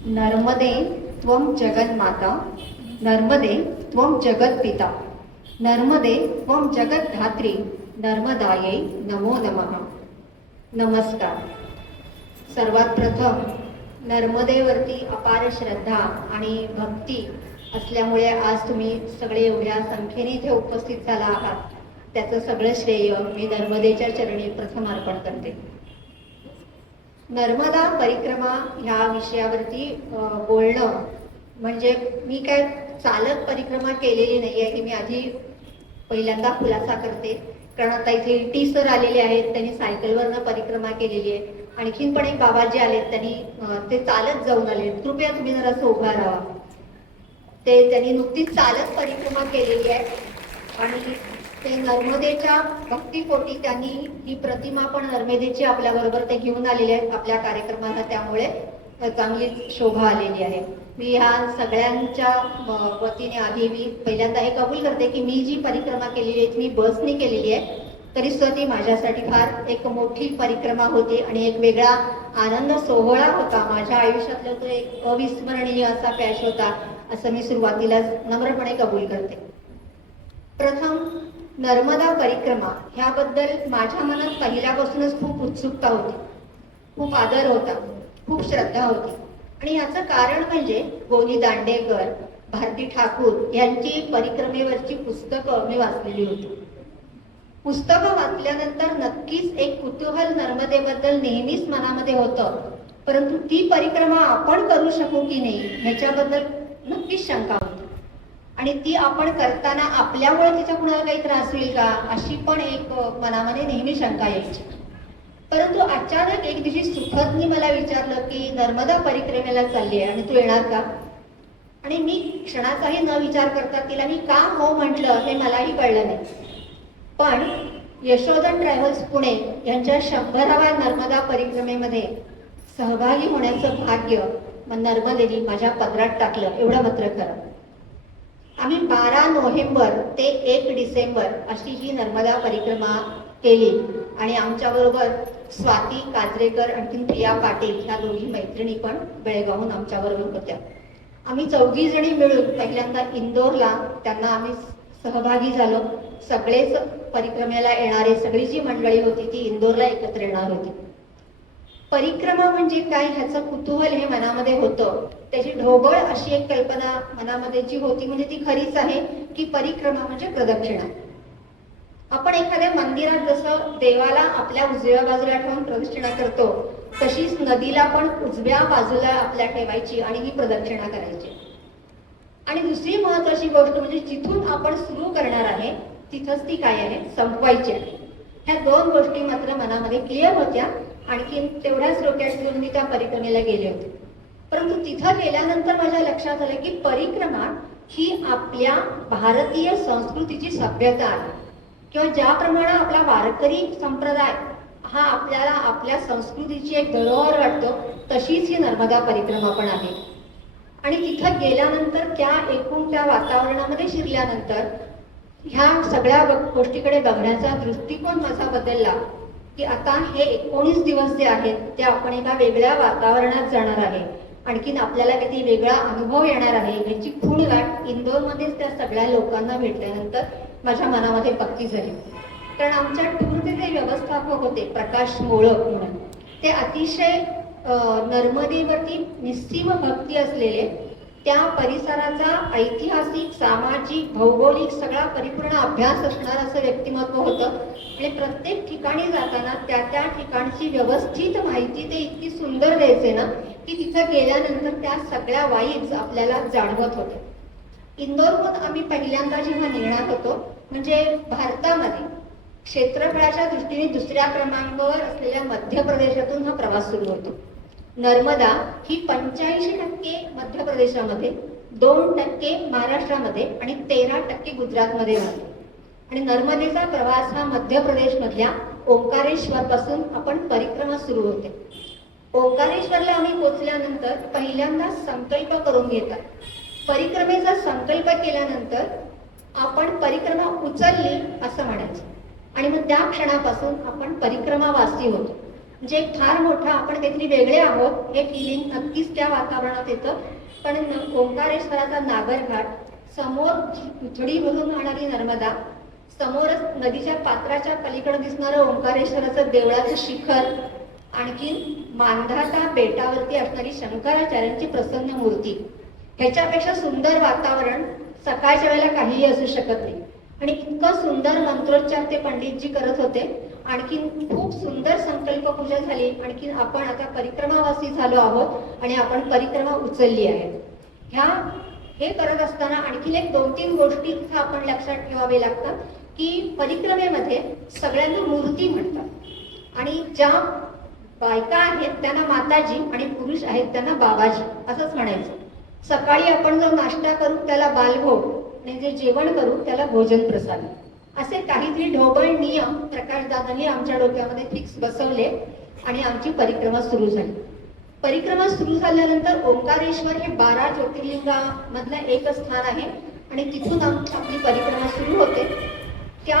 नर्मदे त्वं जगन्माता, नर्मदे त्वं जगत्पिता, नर्मदे त्वं जगद्धात्री, नर्मदायै नमो नमः. नमस्कार. सर्वात प्रथम नर्मदेवरती अपार श्रद्धा आणि भक्ती असल्यामुळे आज तुम्ही सगळे एवढ्या संख्येने इथे उपस्थित झाला आहात, त्याचं सगळं श्रेय मी नर्मदेच्या चरणी प्रथम अर्पण करते. नर्मदा परिक्रमा ह्या विषयावरती बोलणं म्हणजे मी काय चालत परिक्रमा केलेली नाही आहे, की मी आधी पहिल्यांदा खुलासा करते. कारण आता इथे टी सर आलेले आहेत, त्यांनी सायकलवरनं परिक्रमा केलेली आहे. आणखीन पण एक बाबाजी आलेत, त्यांनी ते चालत जाऊन आले. कृपया तुम्ही जरा असं उभा राहा. त्यांनी नुकतीच चालत परिक्रमा केलेली आहे आणि ते नर्मदेच्या भक्तीपोटी त्यांनी ही प्रतिमा पण नर्मदेची आपल्या बरोबर ते घेऊन आलेले आहेत आपल्या कार्यक्रमाला, त्यामुळे चांगली शोभा आलेली आहे. मी ह्या सगळ्यांच्या वतीने आधी मी पहिल्यांदा हे कबूल करते की मी जी परिक्रमा केलेली आहे मी बसने केलेली आहे, तरी सुद्धा ती माझ्यासाठी फार एक मोठी परिक्रमा होती आणि एक वेगळा आनंद सोहळा होता. माझ्या आयुष्यातला तो एक अविस्मरणीय असा पॅश होता, असं मी सुरुवातीलाच नम्रपणे कबूल करते. प्रथम नर्मदा परिक्रमा ह्याबद्दल माझ्या मनात पहिल्यापासूनच खूप उत्सुकता होती, खूप आदर होता, खूप श्रद्धा होती. आणि याचं कारण म्हणजे गोनी दांडेकर, भारती ठाकूर यांची परिक्रमेवरची पुस्तकं मी वाचलेली होती. पुस्तकं वाचल्यानंतर नक्कीच एक कुतूहल नर्मदेबद्दल नेहमीच मनामध्ये होतं, परंतु ती परिक्रमा आपण करू शकू की नाही ह्याच्याबद्दल नक्कीच शंका होती. आणि ती आपण करताना आपल्यामुळे तिचा कुणाला काही त्रास होईल का अशी पण एक मनामध्ये नेहमी शंका यायची. परंतु अचानक एक दिवशी सुखदनी मला विचारलं की नर्मदा परिक्रमेला चालली आहे आणि तू येणार का. आणि मी क्षणाचाही न विचार करता तिला मी का हो म्हटलं हे मलाही कळलं नाही. पण यशोधन ट्रॅव्हल्स पुणे यांच्या 100व्या नर्मदा परिक्रमेमध्ये सहभागी होण्याचं भाग्य नर्मदेनी माझ्या पदरात टाकलं, एवढं मात्र खरं. आम्ही 12 नोव्हेंबर ते 1 डिसेंबर अशी ही नर्मदा परिक्रमा केली आणि आमच्याबरोबर स्वाती काजरेकर आणखीन प्रिया पाटील ह्या दोघी मैत्रिणी पण बेळगावहून आमच्याबरोबर होत्या. आम्ही 4घी जणी मिळून पहिल्यांदा इंदोरला त्यांना आम्ही सहभागी झालो. सगळेच परिक्रमेला येणारे सगळी जी मंडळी होती ती इंदोरला एकत्र येणार होती. परिक्रमा म्हणजे काय ह्याचं कुतूहल हे मनामध्ये होतं. त्याची ढोबळ अशी एक कल्पना मनामध्ये जी होती म्हणजे ती खरीच आहे की परिक्रमा म्हणजे प्रदक्षिणा. आपण एखाद्या मंदिरात जसं देवाला आपल्या उजव्या बाजूला ठेवून प्रदक्षिणा करतो, तशीच नदीला पण उजव्या बाजूला आपल्या ठेवायची आणि ही प्रदक्षिणा करायची. आणि दुसरी महत्वाची गोष्ट म्हणजे जिथून आपण सुरू करणार आहे तिथंच ती काय आहे संपवायची आहे. ह्या 2 गोष्टी मात्र मनामध्ये क्लिअर होत्या. आणखीन तेवढ्याच डोक्यात ठेवून मी त्या परिक्रमेला गेले होते. परंतु तिथं गेल्यानंतर माझ्या लक्षात आलं की परिक्रमा ही आपल्या भारतीय संस्कृतीची सभ्यता आहे, किंवा ज्याप्रमाणे आपला वारकरी संप्रदाय हा आपल्याला आपल्या संस्कृतीची एक धरोहर वाटतो, तशीच ही नर्मदा परिक्रमा पण आहे. आणि तिथं गेल्यानंतर त्या वातावरणामध्ये शिरल्यानंतर ह्या सगळ्या गोष्टीकडे बघण्याचा दृष्टिकोन माझा बदलला की आता हे 19 दिवस जे आहेत ते आपण एका वेगळ्या वातावरणात जाणार आहे. आणखीन आपल्याला किती वेगळा अनुभव येणार आहे याची खूण गाठ इंदोरमध्येच त्या सगळ्या लोकांना भेटल्यानंतर माझ्या मनामध्ये पक्की झाली. कारण आमच्या टूरचे जे व्यवस्थापक होते प्रकाश मोळक म्हणून, ते अतिशय नर्मदेवरती निस्सीम भक्ती असलेले, त्या परिसराचा ऐतिहासिक सामाजिक भौगोलिक सगळा परिपूर्ण अभ्यास असणार असं व्यक्तिमत्व होतं. आणि प्रत्येक ठिकाणी जाताना त्या ठिकाणची व्यवस्थित माहिती ते इतकी सुंदर द्यायचे ना की तिथं गेल्यानंतर त्या सगळ्या वाईब्स आपल्याला जाणवत होत्या. इंदोरहून आम्ही पहिल्यांदा जेव्हा निघणार होतो म्हणजे भारतामध्ये क्षेत्रफळाच्या दृष्टीने दुसऱ्या क्रमांकावर असलेल्या मध्य प्रदेशातून हा प्रवास सुरू होतो. नर्मदा ही 85% मध्य प्रदेशामध्ये, 2% महाराष्ट्रामध्ये आणि 13% गुजरातमध्ये झाली. आणि नर्मदेचा प्रवास हा मध्य प्रदेश मधल्या ओंकारेश्वर पासून आपण परिक्रमा सुरू होते. ओंकारेश्वरला आम्ही पोहोचल्यानंतर पहिल्यांदा संकल्प करून घेतात. परिक्रमेचा संकल्प केल्यानंतर आपण परिक्रमा उचलली असं म्हणायचं आणि मग त्या क्षणापासून आपण परिक्रमावासी होतो. म्हणजे फार मोठा आपण काहीतरी वेगळे आहोत हे फिलिंग नक्कीच त्या वातावरणात येतं. पण ओंकारेश्वराचा नागरघाट, समोर उथडीमधून वाहणारी नर्मदा, समोरच नदीच्या पात्राच्या पलीकडे दिसणारं ओंकारेश्वराचं देवळाचं शिखर, आणखी मांधाता बेटावरती असणारी शंकराचार्यांची प्रसन्न मूर्ती, ह्याच्यापेक्षा सुंदर वातावरण सकाळच्या वेळेला काहीही असू शकत नाही. आणि इतकं सुंदर मंत्रोच्चार ते पंडितजी करत होते. आणखीन खूप सुंदर संकल्प पूजा झाली. आणखीन आपण आता परिक्रमावासी झालो आहोत आणि आपण परिक्रमा उचलली आहे. हे करत असताना आणखीन एक 2-3 गोष्टी इथं आपण लक्षात ठेवावे लागतात की परिक्रमेमध्ये सगळ्यांना मूर्ती म्हणतात आणि ज्या बायका आहेत त्यांना माताजी आणि पुरुष आहेत त्यांना बाबाजी असंच म्हणायचं. सकाळी आपण जो नाश्ता करू त्याला बालभोग आणि जे जेवण करू त्याला भोजन प्रसाद, असे काहीतरी ढोबळ नियम प्रकाशदादांनी आमच्या डोक्यामध्ये फिक्स बसवले आणि आमची परिक्रमा सुरू झाली. परिक्रमा सुरू झाल्यानंतर ओंकारेश्वर हे 12 ज्योतिर्लिंगामधलं एक स्थान आहे आणि तिथून आपली परिक्रमा सुरू होते. त्या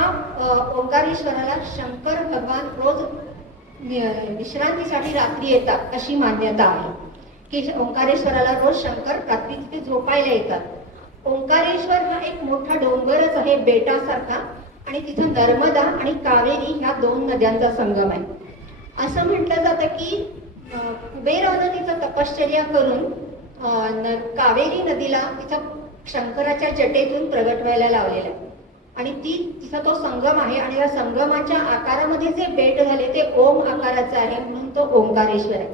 ओंकारेश्वराला शंकर भगवान रोज विश्रांतीसाठी रात्री येतात अशी मान्यता आहे की ओंकारेश्वराला रोज शंकर रात्री तिथे झोपायला येतात. ओंकारेश्वर हा एक मोठा डोंगरच आहे बेटासारखा आणि तिथं नर्मदा आणि कावेरी ह्या 2 नद्यांचा संगम आहे. असं म्हटलं जातं की कुबेरानं तिचं तपश्चर्या करून कावेरी नदीला तिथं शंकराच्या जटेतून प्रगट व्हायला लावलेला आहे आणि तिथं तो संगम आहे आणि या संगमाच्या आकारामध्ये जे बेट झाले ते ओम आकाराचं आहे म्हणून तो ओंकारेश्वर आहे.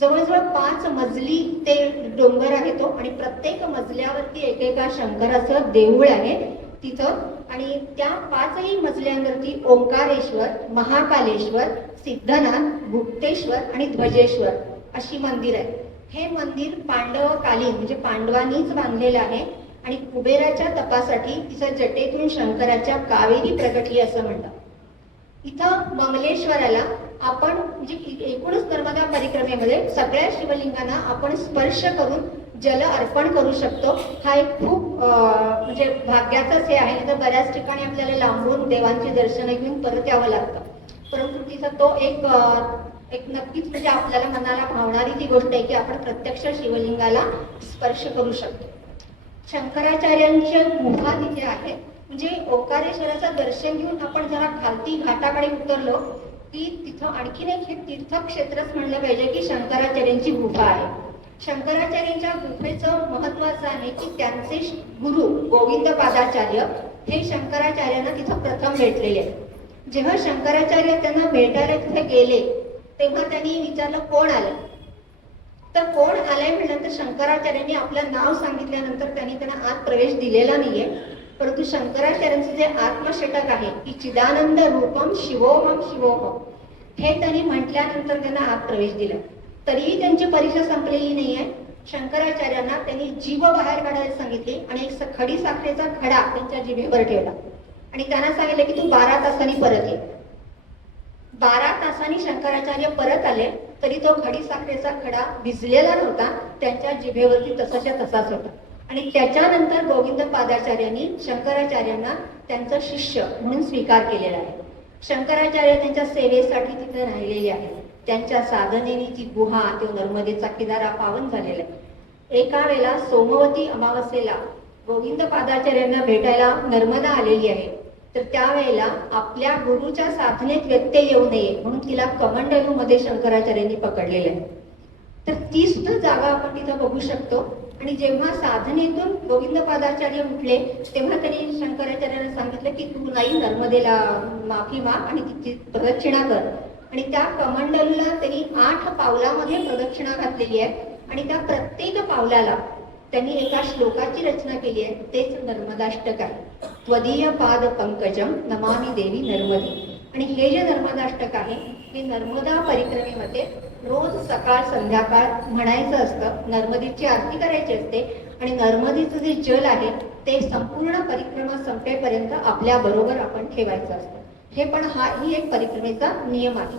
जवळजवळ 5 मजली ते डोंगर आहे तो आणि प्रत्येक मजल्यावरती एकेका शंकराचं देऊळ आहे तिथं आणि त्या 5ही मजल्यांवरती ओंकारेश्वर, महाकालेश्वर, सिद्धनाथ, गुप्तेश्वर आणि ध्वजेश्वर अशी मंदिर आहे. हे मंदिर पांडवकालीन म्हणजे पांडवांनीच बांधलेलं आहे आणि कुबेराच्या तपासाठी तिचं जटेतून शंकराच्या कावेरी प्रगटली असं म्हणतात. इथं मंगलेश्वराला आपण म्हणजे एकूणच नर्मदा परिक्रमेमध्ये सगळ्या शिवलिंगांना आपण स्पर्श करून जल अर्पण करू शकतो. हा एक खूप म्हणजे भाग्याचंच हे आहे. तर बऱ्याच ठिकाणी आपल्याला लांबून देवांची दर्शनं घेऊन परत यावं लागतं, परंतु तिथं तो एक नक्कीच म्हणजे आपल्याला मनाला भावणारी ती गोष्ट आहे की आपण प्रत्यक्ष शिवलिंगाला स्पर्श करू शकतो. शंकराचार्यांच्या गुहा तिथे आहे. म्हणजे ओंकारेश्वराचं दर्शन घेऊन आपण जरा खालती घाटाकडे उतरलो की तिथं आणखीन एक हे तीर्थक्षेत्रच म्हणलं पाहिजे की शंकराचार्यांची गुहा आहे. शंकराचार्यांच्या गुफेचं महत्व असं आहे की त्यांचे गुरु गोविंद पादाचार्य हे शंकराचार्यांना तिथं प्रथम भेटलेले. जेव्हा शंकराचार्य त्यांना भेटायला तिथे गेले तेव्हा त्यांनी विचारलं कोण आलं, तर कोण आलंय म्हटल्यानंतर शंकराचार्यांनी आपलं नाव सांगितल्यानंतर त्यांनी त्यांना आत प्रवेश दिलेला नाहीये. परंतु शंकराचार्यांचं जे आत्मषटक आहे की चिदानंद रूपम शिवोहम शिवोहम हे त्यांनी म्हटल्यानंतर त्यांना आत प्रवेश दिला. तरीही त्यांची परीक्षा संपलेली नाहीये. शंकराचार्यांना त्यांनी जीभ बाहेर काढायला सांगितली आणि एक खडी साखरेचा खडा त्यांच्या जिभेवर ठेवला आणि त्यांना सांगितलं की तू 12 तासांनी परत ये. 12 तासांनी शंकराचार्य परत आले तरी तो खडी साखरेचा खडा भिजलेला नव्हता, त्यांच्या जिभेवरती तसाच्या तसाच होता. आणि त्याच्यानंतर गोविंद पादाचार्यांनी शंकराचार्यांना त्यांचं शिष्य म्हणून स्वीकार केलेला आहे. शंकराचार्य त्यांच्या सेवेसाठी तिथे राहिलेले आहेत. त्यांच्या साधनेने ती गुहा तो नर्मदेचा किनारा पावन झालेला आहे. एका वेळेला सोमवती अमावस्येला गोविंद पादाचार्यांना भेटायला नर्मदा आलेली आहे. तर त्यावेळेला आपल्या गुरुच्या साधनेत व्यत्यय येऊ नये म्हणून तिला कमंडलू मध्ये शंकराचार्यांनी पकडलेलं आहे. तर ती सुद्धा जागा आपण तिथं बघू शकतो. आणि जेव्हा साधनेतून गोविंद पादाचार्य उठले तेव्हा त्यांनी शंकराचार्यांना सांगितलं की तू नाही नर्मदेला माफी माग आणि तिची प्रदक्षिणा कर. आणि त्या कमंडलूला त्यांनी 8 पावलामध्ये प्रदक्षिणा घातलेली आहे आणि त्या प्रत्येक पावलाला त्यांनी एका श्लोकाची रचना केली आहे. तेच नर्मदाष्टक आहे. त्वदीय पाद पंकजम नमामि देवी नर्मदे. आणि हे जे नर्मदाष्टक आहे हे नर्मदा परिक्रमेमध्ये रोज सकाळ संध्याकाळ म्हणायचं असतं. नर्मदेची आरती करायची असते आणि नर्मदेचं जे जल आहे ते संपूर्ण परिक्रमा संपेपर्यंत आपल्या बरोबर आपण ठेवायचं असतं. हे पण ही एक परिक्रमेचा नियम आहे.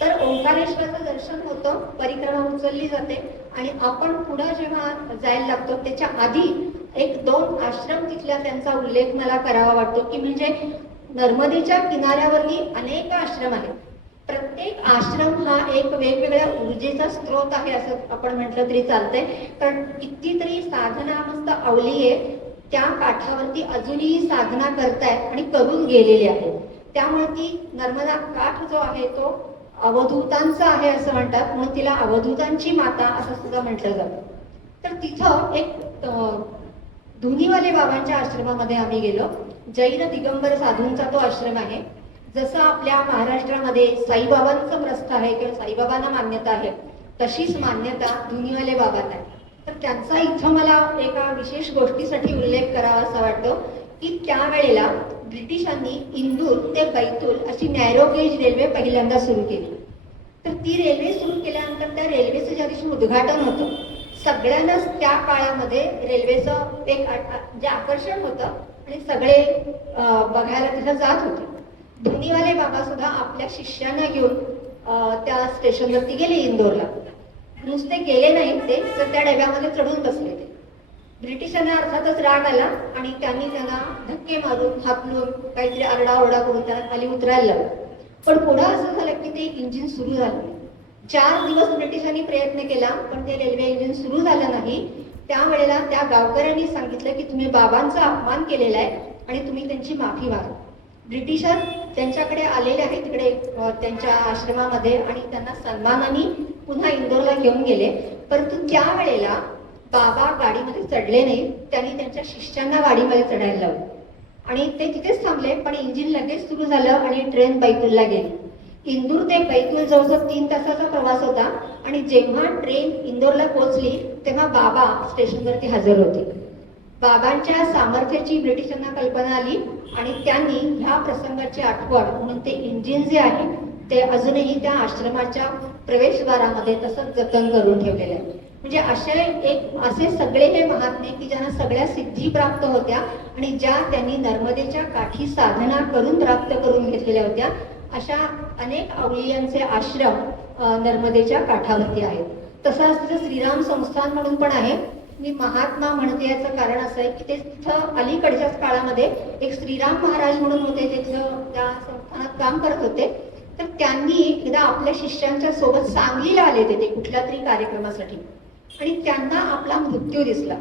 तर ओंकारेश्वराचं दर्शन होतं, परिक्रमा उचलली जाते आणि आपण पुढे जेव्हा जायला लागतो त्याच्या आधी 1-2 आश्रम तिथल्या त्यांचा उल्लेख मला करावा वाटतो की म्हणजे नर्मदेच्या किनाऱ्यावरही अनेक आश्रम आहेत प्रत्येक आश्रम हा एक वेगवेगळ्या ऊर्जेचा स्रोत आहे असं आपण म्हटलं तरी चालतंय. कारण कितीतरी साधना मस्त अवली आहे त्या काठावरती अजूनही साधना करतायत आणि करून गेलेले आहेत. त्यामुळे ती नर्मदा काठ जो आहे तो अवधूतांचा आहे असं म्हणतात, म्हणून तिला अवधूतांची माता असं सुद्धा म्हटलं जातं. तर तिथं एक धुनीवाले बाबांच्या आश्रमामध्ये आम्ही गेलो. जैन दिगंबर साधूंचा तो आश्रम आहे. जसं आपल्या महाराष्ट्रामध्ये साईबाबांचं प्रस्थ आहे किंवा साईबाबांना मान्यता आहे, तशीच मान्यता धुनीवाले बाबांना आहे. तर त्यांचा इथं मला एका विशेष गोष्टीसाठी उल्लेख करावा असं वाटतो की त्यावेळेला ब्रिटिशांनी इंदूर ते बैतूल अशी नॅरो गेज रेल्वे पहिल्यांदा सुरू केली. तर ती रेल्वे सुरू केल्यानंतर त्या रेल्वेचं ज्या दिवशी उद्घाटन होतं, सगळ्यांनाच त्या काळामध्ये रेल्वेचं एक जे आकर्षण होतं आणि सगळे बघायला तिथं जात होते. धुनीवाले बाबा सुद्धा आपल्या शिष्यांना घेऊन त्या स्टेशनवरती गेले इंदोरला. नुसते गेले नाहीत ते, तर त्या डब्यामध्ये चढून बसले ते. ब्रिटिशांना अर्थातच राग आला आणि त्यांनी त्यांना धक्के मारून हाकलून काहीतरी आरडाओरडा करून त्यांना खाली उतरायला लावलं. पण पुढं असं झालं की ते इंजिन सुरू झालं नाही. 4 दिवस ब्रिटिशांनी प्रयत्न केला पण ते रेल्वे इंजिन सुरू झालं नाही. त्यावेळेला त्या गावकऱ्यांनी सांगितलं की तुम्ही बाबांचा अपमान केलेला आहे आणि तुम्ही त्यांची माफी मागा. ब्रिटिशर त्यांच्याकडे आलेले आहेत तिकडे त्यांच्या आश्रमामध्ये आणि त्यांना सन्मानाने पुन्हा इंदोरला घेऊन गेले. परंतु त्यावेळेला बाबा गाडीमध्ये चढले नाही. त्यांनी त्यांच्या शिष्यांना गाडीमध्ये चढायला लावलं आणि ते तिथेच थांबले. पण इंजिन लगेच सुरू झालं आणि ट्रेन बैतूलला गेली. इंदूर ते बैतूल जवळजवळ 3 तासाचा प्रवास होता आणि जेव्हा ट्रेन इंदोरला पोहोचली तेव्हा बाबा स्टेशनवरती हजर होते. बाबांच्या सामर्थ्याची ब्रिटिशांना कल्पना आली आणि त्यांनी ह्या प्रसंगाची आठवण म्हणून ते इंजिन जे आहे ते अजूनही त्या आश्रमाच्या प्रवेशद्वारामध्ये तसंच जतन करून ठेवलेलं आहे. म्हणजे असे सगळे हे महात्मे की ज्यांना सगळ्या सिद्धी प्राप्त होत्या आणि ज्या त्यांनी नर्मदेच्या काठी साधना करून प्राप्त करून घेतलेल्या होत्या, अशा अनेक अवलियांचे आश्रम नर्मदेच्या काठावरती आहेत. तसंच तिथं श्रीराम संस्थान म्हणून पण आहे. मी महात्मा म्हणते याचं कारण असं आहे की ते तिथं अलीकडच्याच काळामध्ये एक श्रीराम महाराज म्हणून होते, तिथं त्या संस्थानात काम करत होते. तर त्यांनी एकदा आपल्या शिष्यांच्या सोबत सांगलीला आले ते कुठल्या तरी कार्यक्रमासाठी आणि त्यांना आपला मृत्यू दिसला.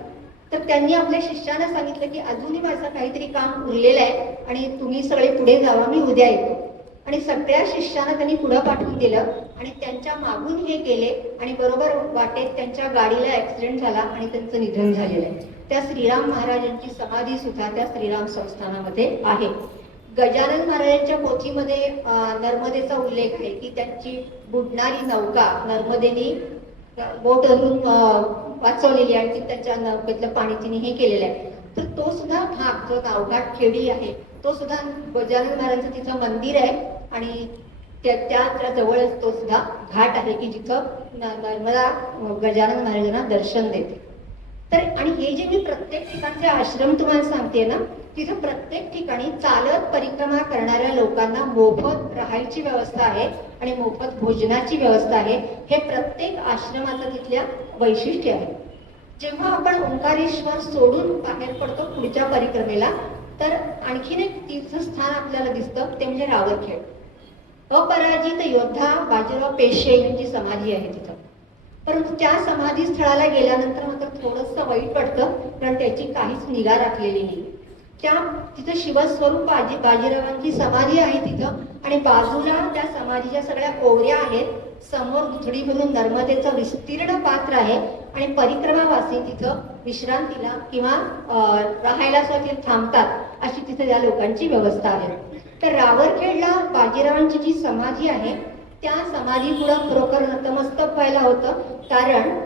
तर त्यांनी आपल्या शिष्यांना सांगितलं की अजूनही माझं काहीतरी काम उरलेलं आहे आणि तुम्ही सगळे पुढे जावा, मी उद्या येतो. आणि सगळ्या शिष्यांना त्यांनी पुढं पाठवून दिलं आणि त्यांच्या मागून हे गेले आणि बरोबर वाटेत त्यांच्या गाडीला ऍक्सिडेंट झाला आणि त्यांचं निधन झालेलं आहे. त्या श्रीराम महाराजांची समाधी सुद्धा त्या श्रीराम संस्थानामध्ये आहे. गजानन महाराजांच्या पोथीमध्ये नर्मदेचा उल्लेख आहे की त्यांची बुडणारी नौका नर्मदेने बोट धरून वाचवलेली आहे, की त्यांच्या नौकेतलं पाणी तिने हे केलेलं आहे. तर तो सुद्धा भाग जो नावघाट खेडी आहे तो सुद्धा गजानन महाराजांचं तिथं मंदिर आहे आणि त्या जवळच तो सुद्धा घाट आहे की जिथं नर्मदा गजानन महाराजांना दर्शन देते. तर आणि हे जे मी प्रत्येक ठिकाणचे आश्रम तुम्हाला सांगते ना, तिथं प्रत्येक ठिकाणी चालत परिक्रमा करणाऱ्या लोकांना मोफत राहायची व्यवस्था आहे आणि मोफत भोजनाची व्यवस्था आहे. हे प्रत्येक आश्रमाचं तिथल्या वैशिष्ट्य आहे. जेव्हा आपण ओंकारेश्वर सोडून बाहेर पडतो पुढच्या परिक्रमेला, तर आणखीन एक तीर्थस्थान आपल्याला दिसतं, ते म्हणजे रावरखेड. अपराजित योद्धा बाजीराव पेशवे यांची समाधी आहे तिथं. परंतु त्या समाधी स्थळाला गेल्यानंतर मात्र थोडंसं वाईट वाटतं, कारण त्याची काहीच निगा राखलेली नाही. तिथं शिवस्वरूप बाजीरावांची समाधी आहे तिथं आणि बाजूला त्या समाधीच्या सगळ्या ओवऱ्या आहेत. समोर दुथडी भरून नर्मदेचं विस्तीर्ण पात्र आहे आणि परिक्रमावासी तिथं विश्रांतीला किंवा राहायला तिथे थांबतात, अशी तिथे त्या लोकांची व्यवस्था आहे. तर रावरखेडला बाजीरावांची जी समाधी आहे त्या समाधी पुढं खरोखर नतमस्तक व्हायला होतं, कारण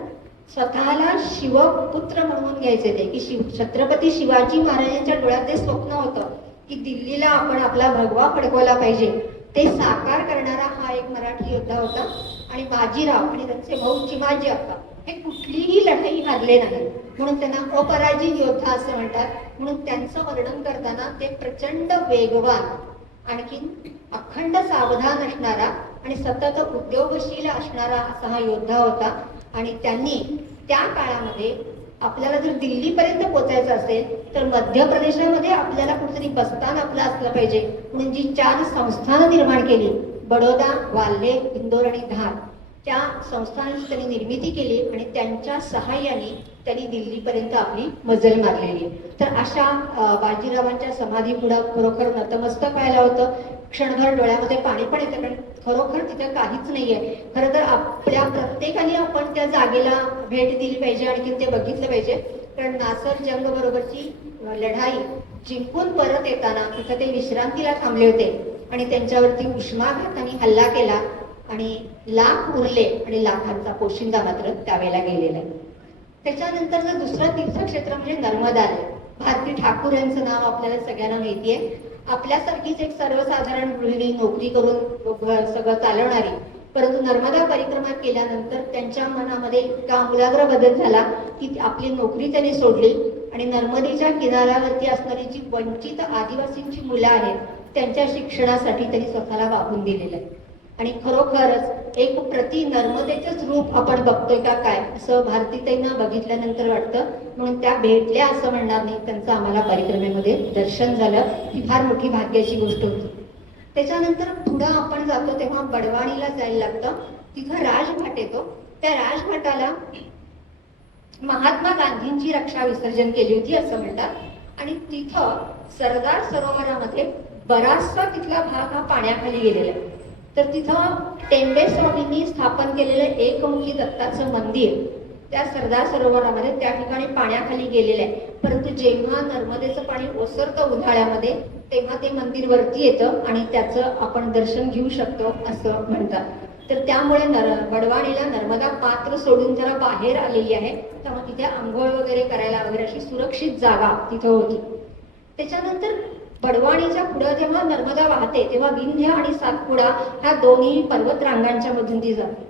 स्वतःला शिवपुत्र म्हणून घ्यायचे ते की छत्रपती शिवाजी महाराजांच्या डोळ्यात ते स्वप्न होतं की दिल्लीला आपण आपला भगवा फडकवला पाहिजे. ते साकार करणारा हा एक मराठी योद्धा होता आणि बाजीराव आणि त्यांचे भाऊ चिमाजी अप्पा हे कुठलीही लढाई हारले नाही, म्हणून त्यांना अपराजित योद्धा असं म्हणतात. म्हणून त्यांचं वर्णन करताना ते प्रचंड वेगवान, आणखीन अखंड सावधान असणारा आणि सतत उद्योगशील असणारा असा हा योद्धा होता. आणि त्यांनी त्या काळामध्ये आपल्याला जर दिल्लीपर्यंत पोहोचायचं असेल तर मध्य प्रदेशामध्ये आपल्याला कुठेतरी बस्तान आपलं असलं पाहिजे, म्हणून जी 4 संस्थानं निर्माण केली, बडोदा, वाल्हे, इंदोर आणि धार त्या संस्थांची त्यांनी निर्मिती केली आणि त्यांच्या सहाय्याने त्यांनी दिल्लीपर्यंत आपली मजल मारलेली. तर अशा बाजीरावांच्या समाधी पुढं खरोखर नतमस्तक व्हायला होतं. क्षणभर डोळ्यामध्ये पाणी पण येतं, कारण खरोखर तिथं काहीच नाहीये. खरं तर आपल्या प्रत्येकाने आपण त्या जागेला भेट दिली पाहिजे, आणखी ते बघितलं पाहिजे. कारण नासर जंग बरोबरची लढाई जिंकून परत येताना तिथं ते विश्रांतीला थांबले होते आणि त्यांच्यावरती उष्माघाताने हल्ला केला आणि लाख उरले आणि लाखांचा पोशिंदा मात्र त्यावेळेला गेलेला आहे. त्याच्यानंतरचं दुसरं तीर्थक्षेत्र म्हणजे नर्मदा आहे. भारती ठाकूर यांचं नाव आपल्याला सगळ्यांना माहिती आहे. आपल्यासारखीच एक सर्वसाधारण गृहिणी, नोकरी करून सगळं चालवणारी, परंतु नर्मदा परिक्रमा केल्यानंतर त्यांच्या मनामध्ये इतका आमूलाग्र बदल झाला की आपली नोकरी त्यांनी सोडली आणि नर्मदेच्या किनाऱ्यावरती असणारी जी वंचित आदिवासींची मुलं आहेत त्यांच्या शिक्षणासाठी त्यांनी स्वतःला वाहून दिलेलं आहे. आणि खरोखरच एक प्रति नर्मदेचंच रूप आपण बघतोय का काय असं भारतीताईंना बघितल्यानंतर वाटतं. म्हणून त्या भेटल्या असं म्हणणार नाही, त्यांचं आम्हाला परिक्रमेमध्ये दर्शन झालं, ही फार मोठी भाग्याची गोष्ट होती. त्याच्यानंतर पुढं आपण जातो तेव्हा बडवाणीला जायला लागतं. तिथं राजघाट येतो. त्या राजघाटाला महात्मा गांधींची रक्षा विसर्जन केली होती असं म्हणतात. आणि तिथं सरदार सरोवरामध्ये बराचसा तिथला भाग हा पाण्याखाली गेलेला आहे. तर तिथं टेंबे स्वामींनी स्थापन केलेलं एकमुखी दत्ताचं मंदिर त्या सरदार सरोवरामध्ये त्या ठिकाणी पाण्याखाली गेलेलं आहे. परंतु जेव्हा नर्मदेचं पाणी ओसरतं उन्हाळ्यामध्ये तेव्हा ते मंदिर वरती येतं आणि त्याचं आपण दर्शन घेऊ शकतो असं म्हणतात. तर त्यामुळे बडवाणीला नर्मदा पात्र सोडून जरा बाहेर आलेली आहे, त्यामुळे तिथे आंघोळ वगैरे करायला वगैरे अशी सुरक्षित जागा तिथं होती. त्याच्यानंतर बडवाणीच्या पुढं जेव्हा नर्मदा वाहते तेव्हा विंध्य आणि सातपुडा ह्या दोन्ही पर्वतरांगांच्या मधून ती जाते.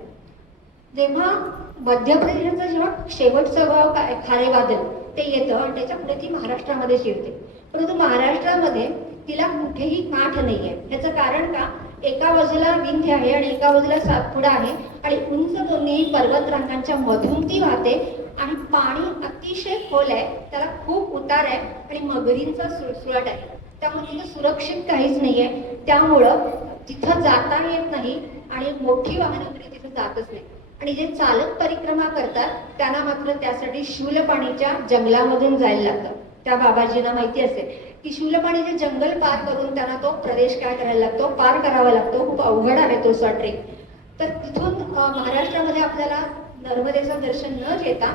जेव्हा मध्य प्रदेशाचं जेव्हा शेवटचं गाव काय खारेवादल ते येतं आणि त्याच्या पुढे ती महाराष्ट्रामध्ये शिरते. परंतु महाराष्ट्रामध्ये तिला कुठेही काठ नाहीये. ह्याचं कारण का, एका बाजूला विंध्य आहे आणि एका बाजूला सातपुडा आहे आणि उंच दोन्ही पर्वतरांगांच्या मधून ती वाहते आणि पाणी अतिशय खोल आहे, त्याला खूप उतार आहे आणि मगरींचा सुळसुळाट आहे. त्यामुळे तिथं सुरक्षित काहीच नाहीये. त्यामुळं तिथं जाता येत नाही आणि मोठी वाहनं तरी तिथं जातच नाही. आणि जे चालक परिक्रमा करतात त्यांना मात्र त्यासाठी शूलपाणीच्या जंगलामधून जायला लागतं. त्या बाबाजींना माहिती असेल की शूलपाणीचे जंगल पार करून त्यांना तो प्रदेश काय करायला लागतो, पार करावा लागतो. खूप अवघड आहे तो ट्रेक. तर तिथून महाराष्ट्रामध्ये आपल्याला नर्मदेचं दर्शन न घेता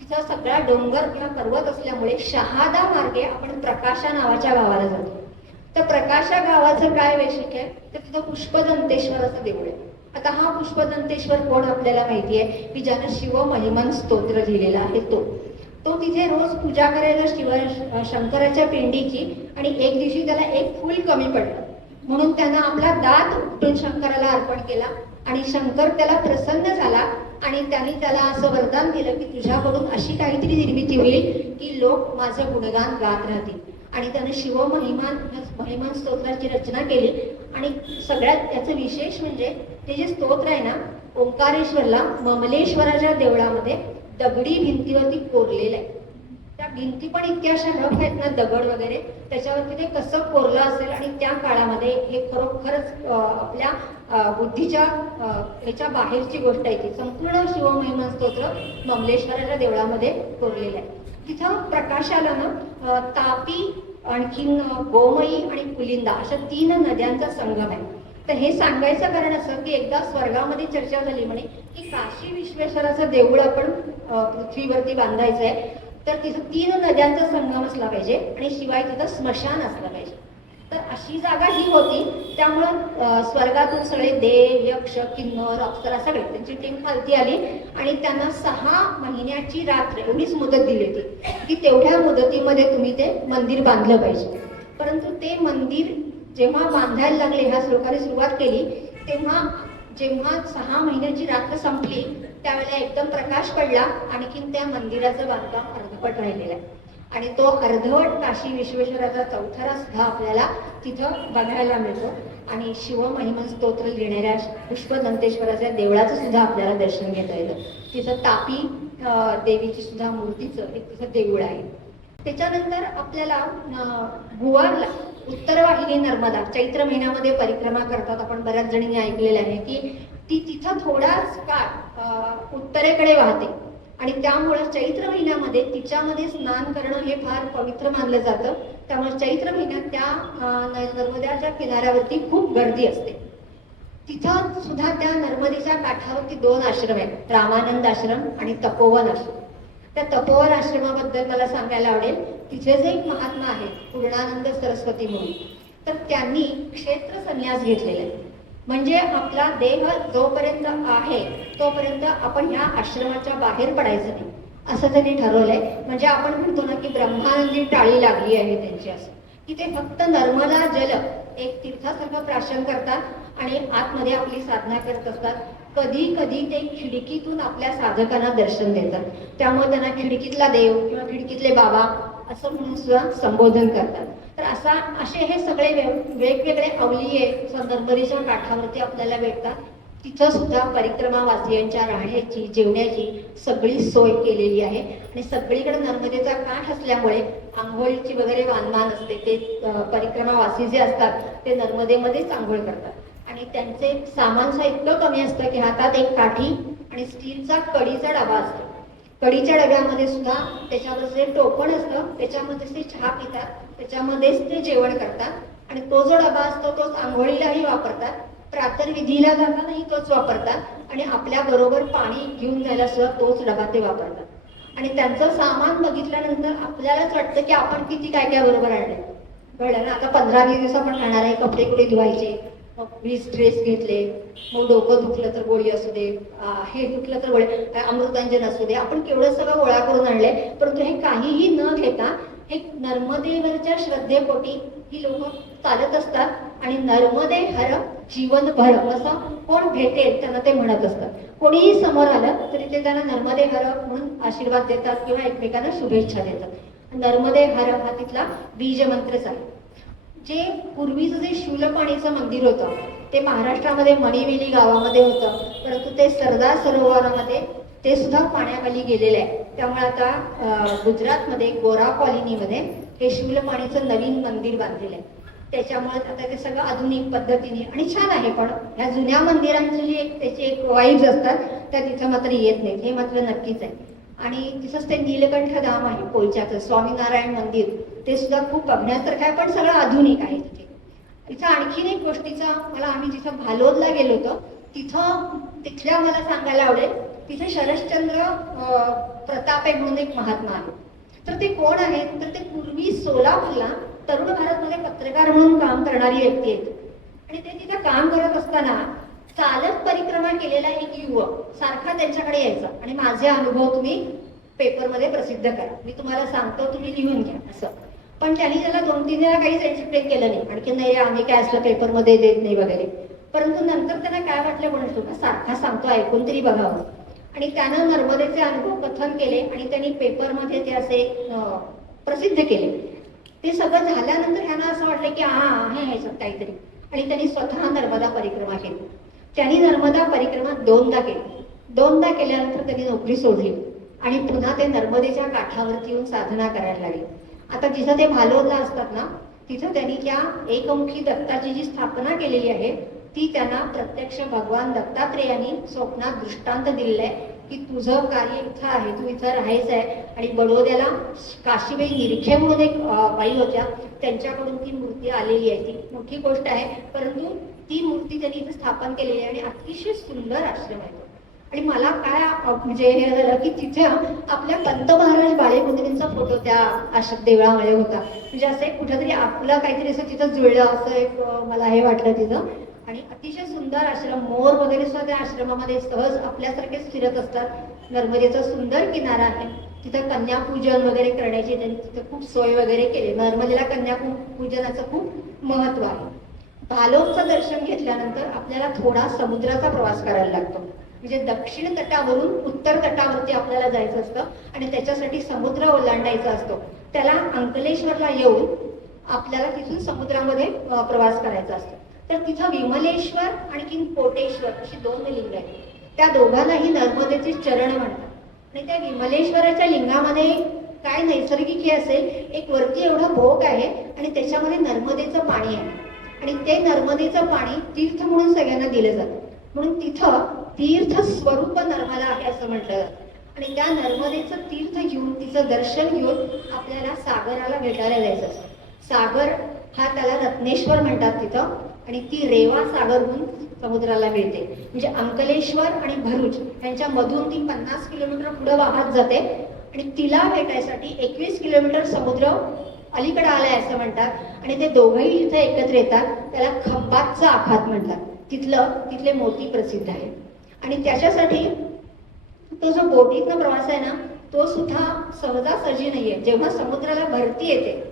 तिचा सगळा डोंगर किंवा पर्वत असल्यामुळे शहादा मार्गे आपण प्रकाशा नावाच्या गावाला जातो. तर प्रकाशा गावाचं काय वैशिष्ट्य आहे, तर तिथं पुष्पदंतेश्वराचं देऊळ आहे. आता हा पुष्पदंतेश्वर कोण आपल्याला माहिती आहे की ज्यानं शिव महिमन स्तोत्र लिहिलेला आहे तो तिथे रोज पूजा करायला शंकराच्या पिंडीची. आणि एक दिवशी त्याला एक फूल कमी पडलं म्हणून त्यानं आपला दात उपटून शंकराला अर्पण केला आणि शंकर त्याला प्रसन्न झाला आणि त्यांनी त्याला असं वरदान दिलं की तुझ्याकडून अशी काहीतरी निर्मिती होईल की लोक माझं गुणगान गात राहतील. आणि त्याने शिव महिमान स्तोत्राची रचना केली. आणि सगळ्यात त्याचं विशेष म्हणजे ते जे स्तोत्र आहे ना, ओंकारेश्वरला ममलेश्वराच्या देवळामध्ये दगडी भिंतीवरती कोरलेलं आहे. त्या भिंती पण इतक्या अशा रफ आहेत ना, दगड वगैरे, त्याच्यावरती ते कसं कोरलं असेल. आणि त्या काळामध्ये हे खरोखरच आपल्या बुद्धीच्या ह्याच्या बाहेरची गोष्ट आहे. ती संपूर्ण शिवमहिमा स्तोत्र ममलेश्वराच्या देवळामध्ये कोरलेलं आहे. तिथं प्रकाशाला ना तापी, आणखीन गोमयी आणि पुलिंदा अशा 3 नद्यांचा संगम आहे. तर हे सांगायचं कारण असं की एकदा स्वर्गामध्ये चर्चा झाली म्हणे की काशी विश्वेश्वराचं देऊळ आपण पृथ्वीवरती बांधायचं आहे, तर तिथं 3 नद्यांचा संगम असला पाहिजे आणि शिवाय तिथं स्मशान असलं पाहिजे. तर अशी जागा ही होती. त्यामुळं स्वर्गातून सगळे देव, यक्ष, किन्नर, अप्सरा सगळे त्यांची टीम खालती आली आणि त्यांना 6 महिन्याची रात्र एवढीच मुदत दिली होती की तेवढ्या मुदतीमध्ये तुम्ही ते मंदिर बांधलं पाहिजे. परंतु ते मंदिर जेव्हा बांधायला लागले, ह्या श्लोकाने सुरुवात केली, जेव्हा 6 महिन्याची रात्र संपली त्यावेळेला एकदम प्रकाश पडला. आणखीन त्या मंदिराचं बांधकाम अर्धवट राहिलेलं आहे आणि तो अर्धवट काशी विश्वेश्वराचा चौथरा सुद्धा आपल्याला तिथं बघायला मिळतो. आणि शिव महिमा स्तोत्र लिहिणाऱ्या पुष्पदंतेश्वराच्या देवळाचं सुद्धा आपल्याला दर्शन घेता येतं. तिथं तापी देवीची सुद्धा मूर्तीचं एक तिथं देऊळ आहे. त्याच्यानंतर आपल्याला गुवारला उत्तरवाहिनी नर्मदा चैत्र महिन्यामध्ये परिक्रमा करतात. आपण बऱ्याच जणींनी ऐकलेलं आहे की ती तिथं थोडाच काळ उत्तरेकडे वाहते आणि त्यामुळे चैत्र महिन्यामध्ये तिच्यामध्ये स्नान करणं हे फार पवित्र मानलं जातं. त्यामुळे चैत्र महिन्यात त्या नर्मदाच्या किनाऱ्यावरती खूप गर्दी असते. तिथं सुद्धा त्या नर्मदेच्या काठावरती 2 आश्रम आहेत, रामानंद आश्रम आणि तपोवन आश्रम. त्या तपोवन आश्रमाबद्दल मला सांगायला आवडेल. तिथेच एक महात्मा आहे पूर्णानंद सरस्वती म्हणून, तर त्यांनी क्षेत्र संन्यास घेतलेला आहे. म्हणजे आपला देह जोपर्यंत आहे तोपर्यंत आपण ह्या आश्रमाच्या बाहेर पडायचं नाही असं त्यांनी ठरवलंय. म्हणजे आपण म्हणतो ना की ब्रह्मानंदी टाळी लागली आहे त्यांची, असं की ते फक्त नर्मदा जल एक तीर्थासारखं प्राशन करतात आणि आतमध्ये आपली साधना करत असतात. कधी कधी ते खिडकीतून आपल्या साधकांना दर्शन देतात. त्यामुळे त्यांना खिडकीतला देव किंवा खिडकीतले बाबा असं म्हणून सुद्धा संबोधन करतात. तर असे हे सगळे वेगवेगळे अवलिये नर्मदेच्या काठावरती आपल्याला भेटतात. तिथं सुद्धा परिक्रमावासियांच्या राहण्याची जेवण्याची सगळी सोय केलेली आहे आणि सगळीकडे नर्मदेचा काठ असल्यामुळे आंघोळीची वगैरे वानमान असते. ते परिक्रमावासी जे असतात ते नर्मदेमध्येच आंघोळ करतात आणि त्यांचे सामान इतकं कमी असतं की हातात एक काठी आणि स्टीलचा कढीचा डबा असतो. कढीच्या डब्यामध्ये सुद्धा त्याच्यावर जे टोपण असतं त्याच्यामध्ये ते चहा पितात, त्याच्यामध्येच ते जेवण करतात आणि तो जो डबा असतो तोच आंघोळीलाही वापरतात, प्रातर्विधीला जातानाही तोच वापरतात आणि आपल्या बरोबर पाणी घेऊन जायला सुद्धा तोच डबा ते वापरतात. आणि त्यांचं सामान बघितल्यानंतर आपल्यालाच वाटतं की आपण किती काय काय बरोबर आणले. कळलं ना? आता 15-20 दिवस आपण राहणार आहे, कपडे कुठे धुवायचे, मग 20 ड्रेस घेतले, मग डोकं दुखलं तर गोळी असू दे, हे दुखलं तर गोळी अमृतांजन असू दे, आपण केवढं सगळं गोळा करून आणले. परंतु हे काहीही न घेता हे नर्मदेवरच्या श्रद्धेपोटी ही लोक चालत असतात आणि नर्मदे हर जीवन भर असं कोण भेटेल त्यांना ते म्हणत असतात. कोणीही समोर आलं तरी ते त्यांना नर्मदे हर म्हणून आशीर्वाद देतात किंवा एकमेकांना शुभेच्छा देतात. नर्मदे हर हा तिथला बीज मंत्रच आहे. जे पूर्वीचं जे शूलपाणीचं मंदिर होतं ते महाराष्ट्रामध्ये मणिवेली गावामध्ये होतं, परंतु ते सरदार सरोवरामध्ये ते सुद्धा पाण्याखाली गेलेलं आहे. त्यामुळे आता गुजरातमध्ये गोरा कॉलनीमध्ये हे शूलपाणीचं नवीन मंदिर बांधलेलं आहे. त्याच्यामुळे आता ते सगळं आधुनिक पद्धतीने आणि छान आहे. पण ह्या जुन्या मंदिरांची जी त्याची एक वाईब्स असतात त्या तिथं मात्र येत नाहीत, हे मात्र नक्कीच आहे. आणि तिथंच ते नीलकंठ धाम आहे कोलच्याचं स्वामीनारायण मंदिर, ते सुद्धा खूप बघण्यासारखं आहे पण सगळं आधुनिक आहे. तिथं आणखीन एक गोष्टीचा आम्ही जिथं भालोदला गेलो होतो तिथल्या मला सांगायला आवडेल. तिथे शरश्चंद्र प्रतापे म्हणून एक महात्मा आहे. तर ते कोण आहेत तर ते पूर्वी सोलापूरला तरुण भारतमध्ये पत्रकार म्हणून काम करणारी व्यक्ती आहेत आणि ते तिथं काम करत असताना चालत परिक्रमा केलेला एक युवक सारखा त्यांच्याकडे यायचा आणि माझे अनुभव तुम्ही पेपरमध्ये प्रसिद्ध करा, मी तुम्हाला सांगतो तुम्ही लिहून घ्या असं. पण त्यांनी त्याला 2-3 वेळा काहीच एक्सप्लेन केलं नाही, आणखी नाही आम्ही काय असलं पेपरमध्ये देत नाही वगैरे. परंतु नंतर त्यांना काय वाटलं कोणास का सारखा सांगतो ऐकून तरी बघावं आणि त्यानं नर्मदेचे अनुभव कथन केले आणि त्यांनी पेपरमध्ये ते असे प्रसिद्ध केले. ते सगळं झाल्यानंतर ह्यांना असं वाटलं की आहे ह्याच्यात काहीतरी आणि त्यांनी स्वतः नर्मदा परिक्रमा केली. त्यांनी नर्मदा परिक्रमा 2दा केली. 2दा केल्यानंतर त्यांनी नोकरी सोडली आणि पुन्हा ते नर्मदेच्या काठावरती येऊन साधना करायला लागले. आता जिथं ते भालोदला असतात ना तिथं त्यांनी त्या एकमुखी दत्ताची जी स्थापना केलेली आहे ती त्यांना प्रत्यक्ष भगवान दत्तात्रेयांनी स्वप्नात दृष्टांत दिलेलं आहे की तुझं कार्य इथं आहे, तू इथं राहायचं आहे. आणि बडोद्याला काशीबाई निरखे म्हणून एक बाई होत्या, त्यांच्याकडून ती मूर्ती आलेली आहे. ती मोठी गोष्ट आहे, परंतु ती मूर्ती त्यांनी इथं स्थापन केलेली आहे आणि अतिशय सुंदर आश्रम आहे. आणि मला काय म्हणजे हे झालं की तिथे आपल्या पंत महाराज बाळेकुंद्रींचा फोटो त्या देवळामध्ये होता. म्हणजे असं एक कुठेतरी आपलं काहीतरी असं तिथं जुळलं असं एक मला हे वाटलं तिथं. आणि अतिशय सुंदर आश्रम, मोर वगैरे सुद्धा त्या आश्रमामध्ये सहज आपल्यासारखेच फिरत असतात. नर्मदेचा सुंदर किनारा आहे, तिथं कन्यापूजन वगैरे करण्याची त्यांनी तिथं खूप सोय वगैरे केली. नर्मदेला कन्यापूजनाचं खूप महत्व आहे. भालोदचं दर्शन घेतल्यानंतर आपल्याला थोडा समुद्राचा प्रवास करायला लागतो. म्हणजे दक्षिण तटावरून उत्तर तटावरती आपल्याला जायचं असतं आणि त्याच्यासाठी समुद्र ओलांडायचा असतो. त्याला अंकलेश्वरला येऊन आपल्याला तिथून समुद्रामध्ये प्रवास करायचा असतो. तर तिथं विमलेश्वर आणखी कोटेश्वर अशी 2 लिंग आहेत. त्या दोघांनाही नर्मदेचे चरण म्हणतात आणि त्या विमलेश्वराच्या लिंगामध्ये काय नैसर्गिक हे असेल, एक वरती एवढा भोग आहे आणि त्याच्यामध्ये नर्मदेचं पाणी आहे आणि ते नर्मदेचं पाणी तीर्थ म्हणून सगळ्यांना दिलं जातं. म्हणून तिथं तीर्थ स्वरूप नर्मदा आहे असं म्हटलं जातं. आणि त्या नर्मदेचं तीर्थ घेऊन, तिचं दर्शन घेऊन आपल्याला सागराला भेटायला जायचं असतं. सागर हा त्याला रत्नेश्वर म्हणतात तिथं, आणि ती रेवा सागरहून समुद्राला मिळते. म्हणजे अंकलेश्वर आणि भरूच यांच्या मधून ती 50 किलोमीटर पुढे वाहत जाते आणि तिला भेटायसाठी 21 किलोमीटर समुद्र अलीकडे आलाय असं म्हणतात. आणि ते दोघंही इथे एकत्र येतात, त्याला खंबातचा आखात म्हणतात. तिथले मोती प्रसिद्ध आहे. आणि त्याच्यासाठी तो जो बोटीतनं प्रवास आहे ना, तो सुद्धा सहजासहजी नाहीये. जेव्हा समुद्राला भरती येते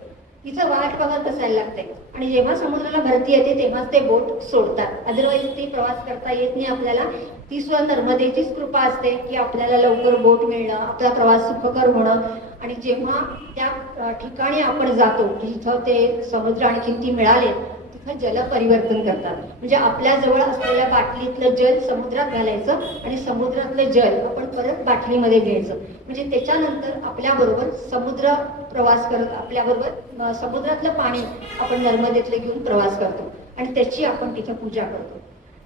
तिचं वाट बघत बसायला लागते आणि जेव्हा समुद्राला भरती येते तेव्हाच ते बोट सोडतात. अदरवाईज ती प्रवास करता येत नाही आपल्याला. ती सुद्धा नर्मदेचीच कृपा असते की आपल्याला लवकर बोट मिळणं, आपला प्रवास सुखकर होणं. आणि जेव्हा त्या ठिकाणी आपण जातो जिथं ते समुद्र आणखीन ती मिळाले, तिथं जल परिवर्तन करतात. म्हणजे आपल्या जवळ असलेल्या बाटलीतलं जल समुद्रात घालायचं आणि समुद्रातलं जल आपण परत बाटलीमध्ये घ्यायचं. म्हणजे त्याच्यानंतर आपल्याबरोबर समुद्र प्रवास करत, आपल्याबरोबर समुद्रातलं पाणी आपण नर्मदेतलं घेऊन प्रवास करतो आणि त्याची आपण तिथं पूजा करतो.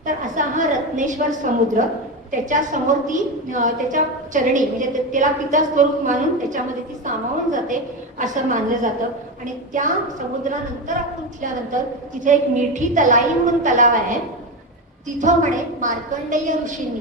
तर असा हा रत्नेश्वर समुद्र, त्याच्या समोर ती त्याच्या चरणी म्हणजे त्याला पिता स्वरूप मानून त्याच्यामध्ये ती सामावून जाते असं मानलं जातं. आणि त्या समुद्रानंतर आपण उठल्यानंतर तिथे एक मिठी तलाई म्हणून तलाव आहे. तिथं म्हणे मार्कंडेय ऋषींनी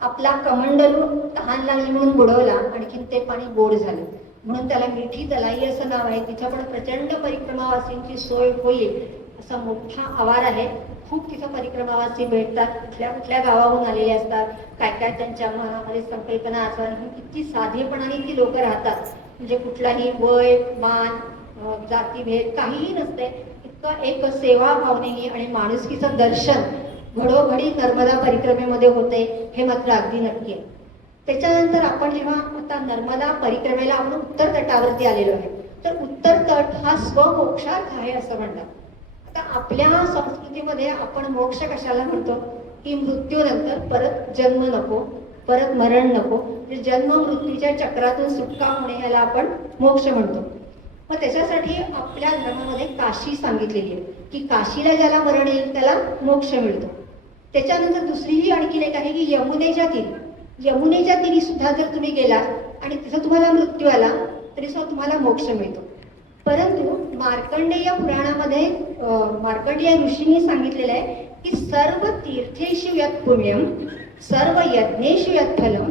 आपला कमंडलू तहान लागली म्हणून बुडवला, आणखीन ते पाणी गोड झालं म्हणून त्याला मिठी तलाई असं नाव आहे. तिथं पण प्रचंड परिक्रमावासींची सोय होईल असा मोठा आवार आहे. खूप तिथं परिक्रमावासी भेटतात, कुठल्या कुठल्या गावाहून आलेले असतात, काय काय त्यांच्या मनामध्ये संकल्पना असतात. किती साधेपणाने ती लोक राहतात. म्हणजे कुठलाही वय मान जातीभेद काहीही नसते. इतकं एक सेवा भावनेने आणि माणुसकीचं दर्शन घडोघडी नर्मदा परिक्रमेमध्ये होते हे मात्र अगदी नक्की आहे. त्याच्यानंतर आपण जेव्हा आता नर्मदा परिक्रमेला आपण उत्तर तटावरती आलेलो आहे, तर उत्तर तट हा स्वमोक्षार्थ आहे असं म्हणतात. आता आपल्या संस्कृतीमध्ये आपण मोक्ष कशाला म्हणतो की मृत्यूनंतर परत जन्म नको, परत मरण नको, म्हणजे जन्म मृत्यूच्या चक्रातून सुटका होणे याला आपण मोक्ष म्हणतो. मग त्याच्यासाठी आपल्या धर्मामध्ये काशी सांगितलेली आहे की काशीला ज्याला मरण येईल त्याला मोक्ष मिळतो. त्याच्यानंतर दुसरीही आणखीन एक आहे की यमुनेच्या तिरी सुद्धा जर तुम्ही गेलात आणि तिथं तुम्हाला मृत्यू आला तरी सुद्धा तुम्हाला मोक्ष मिळतो. परंतु मार्कंडेय पुराणामध्ये मार्कंडेय ऋषींनी सांगितलेलं आहे की सर्व तीर्थेषु यत् पुण्यम, सर्व यज्ञेषु यत् फलम,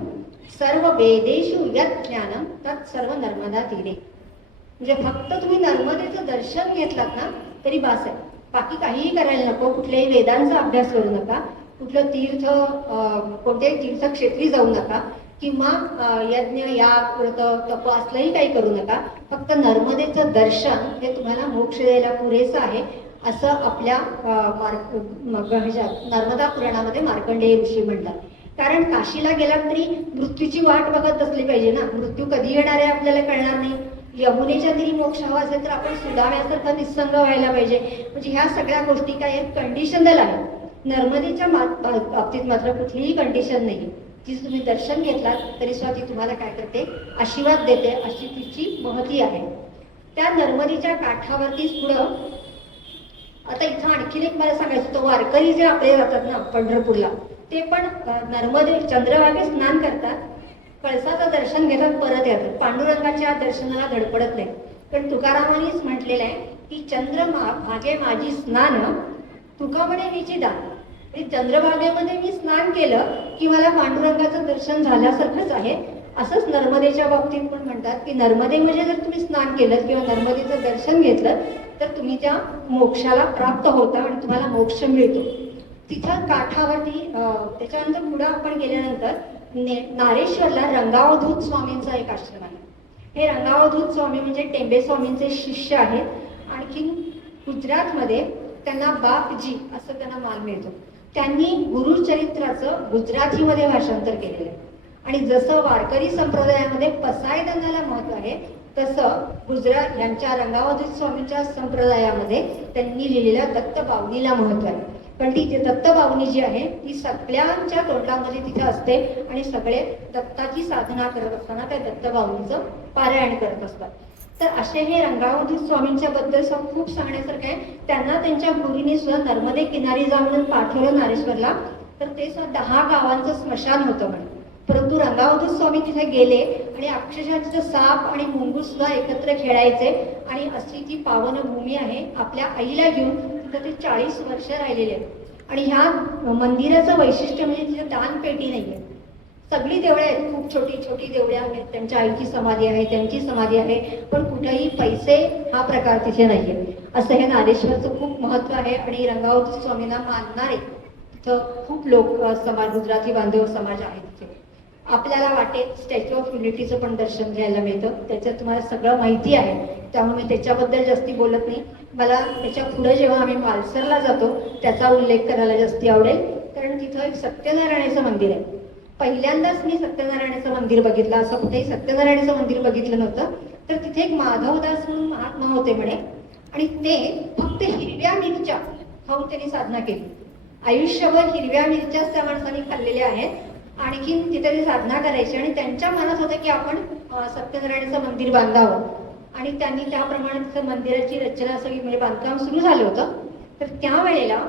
सर्व वेदेषु यत् ज्ञानम तत् सर्व नर्मदा तीरे. म्हणजे फक्त तुम्ही नर्मदेचं दर्शन घेतलात ना तरी बास आहे. बाकी काहीही करायला नको. कुठल्याही वेदांचा अभ्यास करू नका, कुठलं तीर्थ कोणत्याही तीर्थक्षेत्री जाऊ नका, किंवा यज्ञ याग व्रत तप असलंही काही करू नका. फक्त नर्मदेचं दर्शन हे तुम्हाला मोक्ष द्यायला पुरेसं आहे असं आपल्या नर्मदा पुराणामध्ये मार्कंडेय ऋषी म्हणतात. कारण काशीला गेलात तरी मृत्यूची वाट बघत असली पाहिजे ना. मृत्यू कधी येणार आहे आपल्याला कळणार नाही. यमुनेच्या तरी मोक्ष हवा असेल तर आपण सुदाम्यासारखा निसंग व्हायला पाहिजे. म्हणजे ह्या सगळ्या गोष्टी काय कंडिशनल आहे. नर्मदेच्या बाबतीत मात्र कुठलीही कंडिशन नाही. ती तुम्ही दर्शन घेतलात तरी सुद्धा ती तुम्हाला काय करते, आशीर्वाद देते, अशी तिची महती आहे. त्या नर्मदेच्या काठावरतीच पुढं आता इथं आणखीन एक मला सांगायचं होतं, वारकरी जे आपले जातात ना पंढरपूरला, ते पण नर्मदे चंद्रभागे स्नान करतात, कळसाचं दर्शन घेतात, परत येतात. पांडुरंगाच्या दर्शनाला धडपडत नाही. पण तुकारामांनीच म्हटलेलं आहे की चंद्रमा भागे माझी स्नान, तुका म्हणे मीची दान. चंद्रभागेमध्ये मी स्नान केलं की मला पांडुरंगाचं दर्शन झाल्यासारखंच आहे. असंच नर्मदेच्या बाबतीत पण म्हणतात की नर्मदेमध्ये जर तुम्ही स्नान केलं किंवा नर्मदेचं दर्शन घेतलं तर तुम्ही त्या मोक्षाला प्राप्त होता आणि तुम्हाला मोक्ष मिळतो. तिथं काठावरती त्याच्यानंतर पुढं आपण गेल्यानंतर नारेश्वरला रंगावधूत स्वामींचा एक आश्रम आहे. हे रंगावधूत स्वामी म्हणजे टेंबे स्वामींचे शिष्य आहेत. आणखी गुजरातमध्ये त्यांना बापजी असं त्यांना मान मिळतो. त्यांनी गुरुचरित्राचं गुजरातीमध्ये भाषांतर केलेलं आहे. आणि जसं वारकरी संप्रदायामध्ये पसायदानाला महत्व आहे तसं गुजरात यांच्या रंगावधूत स्वामींच्या संप्रदायामध्ये त्यांनी लिहिलेल्या दत्त बावलीला महत्व आहे. पण ती दत्तबावनी जी आहे ती सगळ्यांच्या तोंडामध्ये तिथे असते आणि सगळे दत्ताची साधना करत असताना त्या दत्तबावनीचं पारायण करत असतात. तर असे हे रंगावधूत स्वामींच्या बद्दल खूप सांगण्यासारखं आहे. त्यांना त्यांच्या गुरुने सुद्धा नर्मदे किनारी जाऊन पाठवलं नारेश्वरला, तर ते सुद्धा 10 गावांचं स्मशान होतं म्हणे. परंतु रंगावधूत स्वामी तिथे गेले आणि अक्षरशः तिथे साप आणि मुंगूस सुद्धा एकत्र खेळायचे आणि अशी ती पावन भूमी आहे. आपल्या आईला घेऊन तिथे ते 40 वर्ष राहिलेले आहेत. आणि ह्या मंदिराचं वैशिष्ट्य म्हणजे तिथे दानपेटी नाहीये. सगळी देवळं आहेत, खूप छोटी छोटी देवळे आहेत, त्यांच्या आईची समाधी आहे, त्यांची समाधी आहे, पण कुठेही पैसे हा प्रकार तिथे नाहीये. असं हे नारेश्वरचं खूप महत्व आहे. आणि रंगावधूत स्वामींना मानणारे तिथं खूप लोक समाज, गुजराती बांधव समाज आहे तिथे. आपल्याला वाटेल स्टॅच्यू ऑफ युनिटीचं पण दर्शन घ्यायला मिळतं, त्याच्यात तुम्हाला सगळं माहिती आहे, त्यामुळे मी त्याच्याबद्दल जास्ती बोलत नाही. मला त्याच्या पुढे जेव्हा आम्ही मालसरला जातो त्याचा उल्लेख करायला जास्ती आवडेल, कारण तिथं एक सत्यनारायणाचं मंदिर आहे. पहिल्यांदाच मी सत्यनारायणाचं मंदिर बघितलं, असं कुठेही सत्यनारायणाचं मंदिर बघितलं नव्हतं. तर तिथे एक माधवदास म्हणून महात्मा होते म्हणे, आणि ते फक्त हिरव्या मिरच्या खाऊन त्यांनी साधना केली. आयुष्यभर हिरव्या मिरच्याच त्या माणसाने खाल्लेल्या आहेत. आणखीन तिथे ते साधना करायची आणि त्यांच्या मनात होतं की आपण सत्यनारायणाचं मंदिर बांधावं. आणि त्यांनी त्याप्रमाणे तिथं मंदिराची रचना सगळी, म्हणजे बांधकाम सुरू झालं होतं. तर त्यावेळेला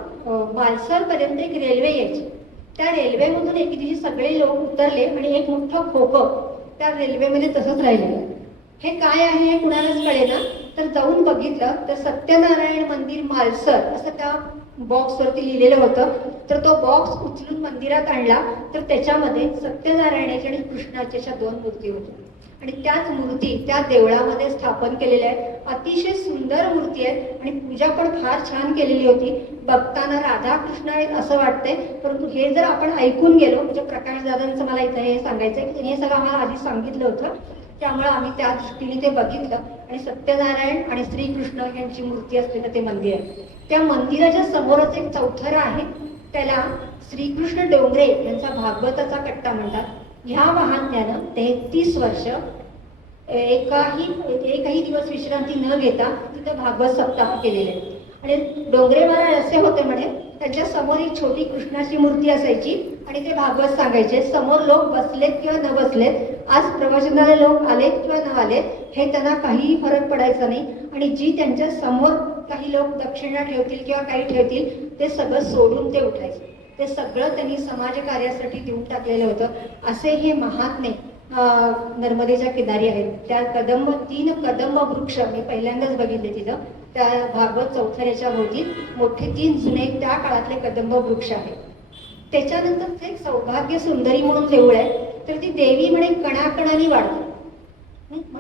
मालसरपर्यंत एक रेल्वे यायची. त्या रेल्वेमधून एक दिवशी सगळे लोक उतरले आणि एक मोठं खोकं त्या रेल्वेमध्ये तसंच राहिलेलं. हे काय आहे हे कुणालाच कळेना. तर जाऊन बघितलं तर सत्यनारायण मंदिर मालसर असं त्या बॉक्सवरती लिहिलेलं होतं. तर तो बॉक्स उचलून मंदिरात आणला तर त्याच्यामध्ये सत्यनारायणाची आणि कृष्णाची अशा 2 मूर्ती होत्या. आणि त्याच मूर्ती त्या देवळामध्ये स्थापन केलेल्या आहेत. अतिशय सुंदर मूर्ती आहेत आणि पूजा पण फार छान केलेली होती. बघताना राधाकृष्ण आहेत असं वाटतंय, परंतु हे जर आपण ऐकून गेलो, म्हणजे प्रकाश दादांचं मला इथं हे सांगायचं आहे की त्यांनी हे सगळं आम्हाला आधी सांगितलं होतं, त्यामुळे आम्ही त्या दृष्टीने ते बघितलं. आणि सत्यनारायण आणि श्रीकृष्ण यांची मूर्ती असलेलं ते मंदिर आहे. त्या मंदिराच्या समोरच एक चौथरा आहे, त्याला श्रीकृष्ण डोंगरे यांचा भागवताचा कट्टा म्हणतात. ह्या महात्म्यानं 33 वर्ष एकही दिवस विश्रांती न घेता तिथं भागवत सप्ताह केलेले. आणि डोंगरे महाराज असे होते म्हणे, त्यांच्या समोर एक छोटी कृष्णाची मूर्ती असायची आणि ते भागवत सांगायचे. समोर लोक बसलेत किंवा न बसलेत, आज प्रवचनाला लोक आलेत किंवा न आलेत, हे त्यांना काहीही फरक पडायचा नाही. आणि जी त्यांच्या समोर काही लोक दक्षिणा ठेवतील किंवा काही ठेवतील ते सगळं सोडून ते उठायचे. ते सगळं त्यांनी समाजकार्यासाठी देऊन टाकलेलं होतं. असे हे महात्मे नर्मदेच्या किनारी आहेत. त्या 3 कदंब वृक्ष मी पहिल्यांदाच बघितले तिथं. त्या भागवत चौथऱ्याच्या भोवती मोठे 3 जुने त्या काळातले कदंब वृक्ष आहेत. त्याच्यानंतर एक सौभाग्य सुंदरी म्हणून देऊळ आहे. तर ती देवी म्हणे कणाकणाने वाढते.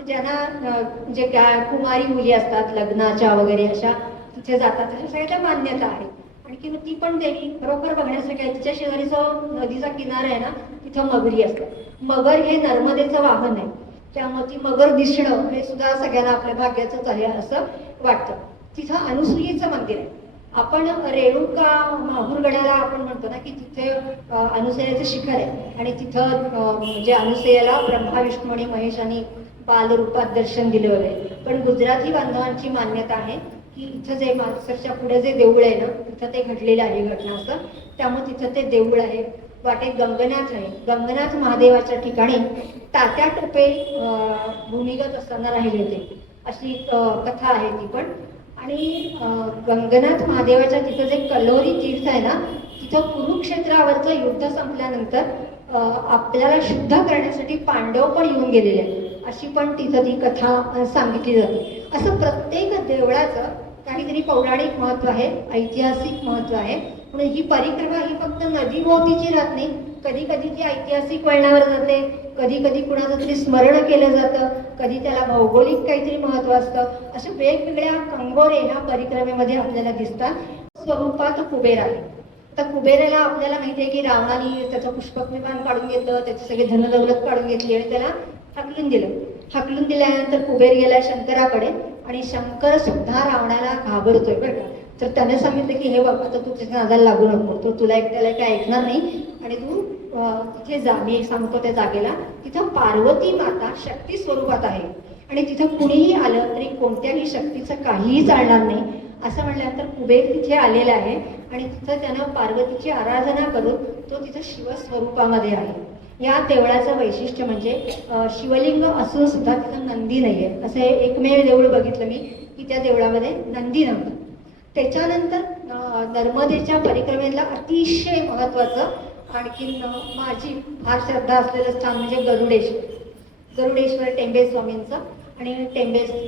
ज्यांना जे कुमारी मुली असतात लग्नाच्या वगैरे अशा तिथे जातात, अशा सगळ्या मान्यता आहे. आणखी ती पण देवी खरोखर बघण्यासारखी आहे. तिच्या शेजारी जो नदीचा किनारा आहे ना, तिथं मगरी असतात. मगर हे नर्मदेचं वाहन आहे, त्यामुळे ती मगर दिसणं हे सुद्धा सगळ्यांना आपल्या भाग्याचंच आहे असं वाटतं. तिथं अनुसूयेचं मंदिर आहे. आपण रेणुका माहूरगडाला आपण म्हणतो ना की तिथे अनुसूयाचं शिखर आहे आणि तिथं म्हणजे अनुसूयाला ब्रह्मा विष्णू आणि महेशांनी बालरूपात दर्शन दिलं आहे. पण गुजराती बांधवांची मान्यता आहे की इथं जे मालसरच्या पुढे जे देऊळ आहे ना, तिथं ते घडलेलं आहे घटना असं. त्यामुळे तिथं ते देऊळ आहे. वाटेत गंगनाथ आहे. गंगनाथ महादेवाच्या ठिकाणी तात्या टोपे भूमिगत असताना राहिले होते अशी कथा आहे ती पण. आणि गंगनाथ महादेवाच्या तिथं जे कल्होरी तीर्थ आहे ना, तिथं कुरुक्षेत्रावरचं युद्ध संपल्यानंतर आपल्याला शुद्ध करण्यासाठी पांडव पण येऊन गेलेले आहेत अशी पण तिथं ती कथा सांगितली जाते. असं प्रत्येक देवळाचं काहीतरी पौराणिक महत्व आहे, ऐतिहासिक महत्व आहे. म्हणून ही परिक्रमा ही फक्त नदीभोवतीची राहत नाही, कधी कधी ती ऐतिहासिक वळणावर जाते, कधी कधी कुणाचं तरी स्मरण केलं जातं, कधी त्याला भौगोलिक काहीतरी महत्व असतं. अशा वेगवेगळ्या कंगोरे ह्या परिक्रमेमध्ये आपल्याला दिसतात. स्वरूपात कुबेर आहे. आता कुबेराला आपल्याला माहिती आहे की रावणाने त्याचं पुष्पक विमान काढून घेतलं, त्याची सगळी धनदौलत काढून घेतली आणि त्याला हाकलून दिलं. हाकलून दिल्यानंतर कुबेर गेला शंकराकडे आणि शंकर सुद्धा रावणाला घाबरतोय बरं का. तर त्याने सांगितलं की हे बाबा, आता तू त्याच्या नादाला लागू नको, तो तुला एकट्याला काय ऐकणार नाही आणि तू तिथे जा, मी सांगतो त्या जागेला. तिथं पार्वती माता शक्ती स्वरूपात आहे आणि तिथं कुणीही आलं तरी कोणत्याही शक्तीचं काहीही चालणार नाही. असं म्हटल्यानंतर कुबेर तिथे आलेला आहे आणि तिथं त्यानं पार्वतीची आराधना करून तो तिथं शिवस्वरूपामध्ये आहे. या देवळाचं वैशिष्ट्य म्हणजे शिवलिंग असून सुद्धा तिथं नंदी नाही आहे. असं एकमेव देऊळ बघितलं मी की त्या देवळामध्ये नंदी नव्हतं. त्याच्यानंतर नर्मदेच्या परिक्रमेला अतिशय महत्त्वाचं आणखीन माझी फार श्रद्धा असलेलं स्थान म्हणजे गरुडेश्वर टेंबे स्वामींचं. आणि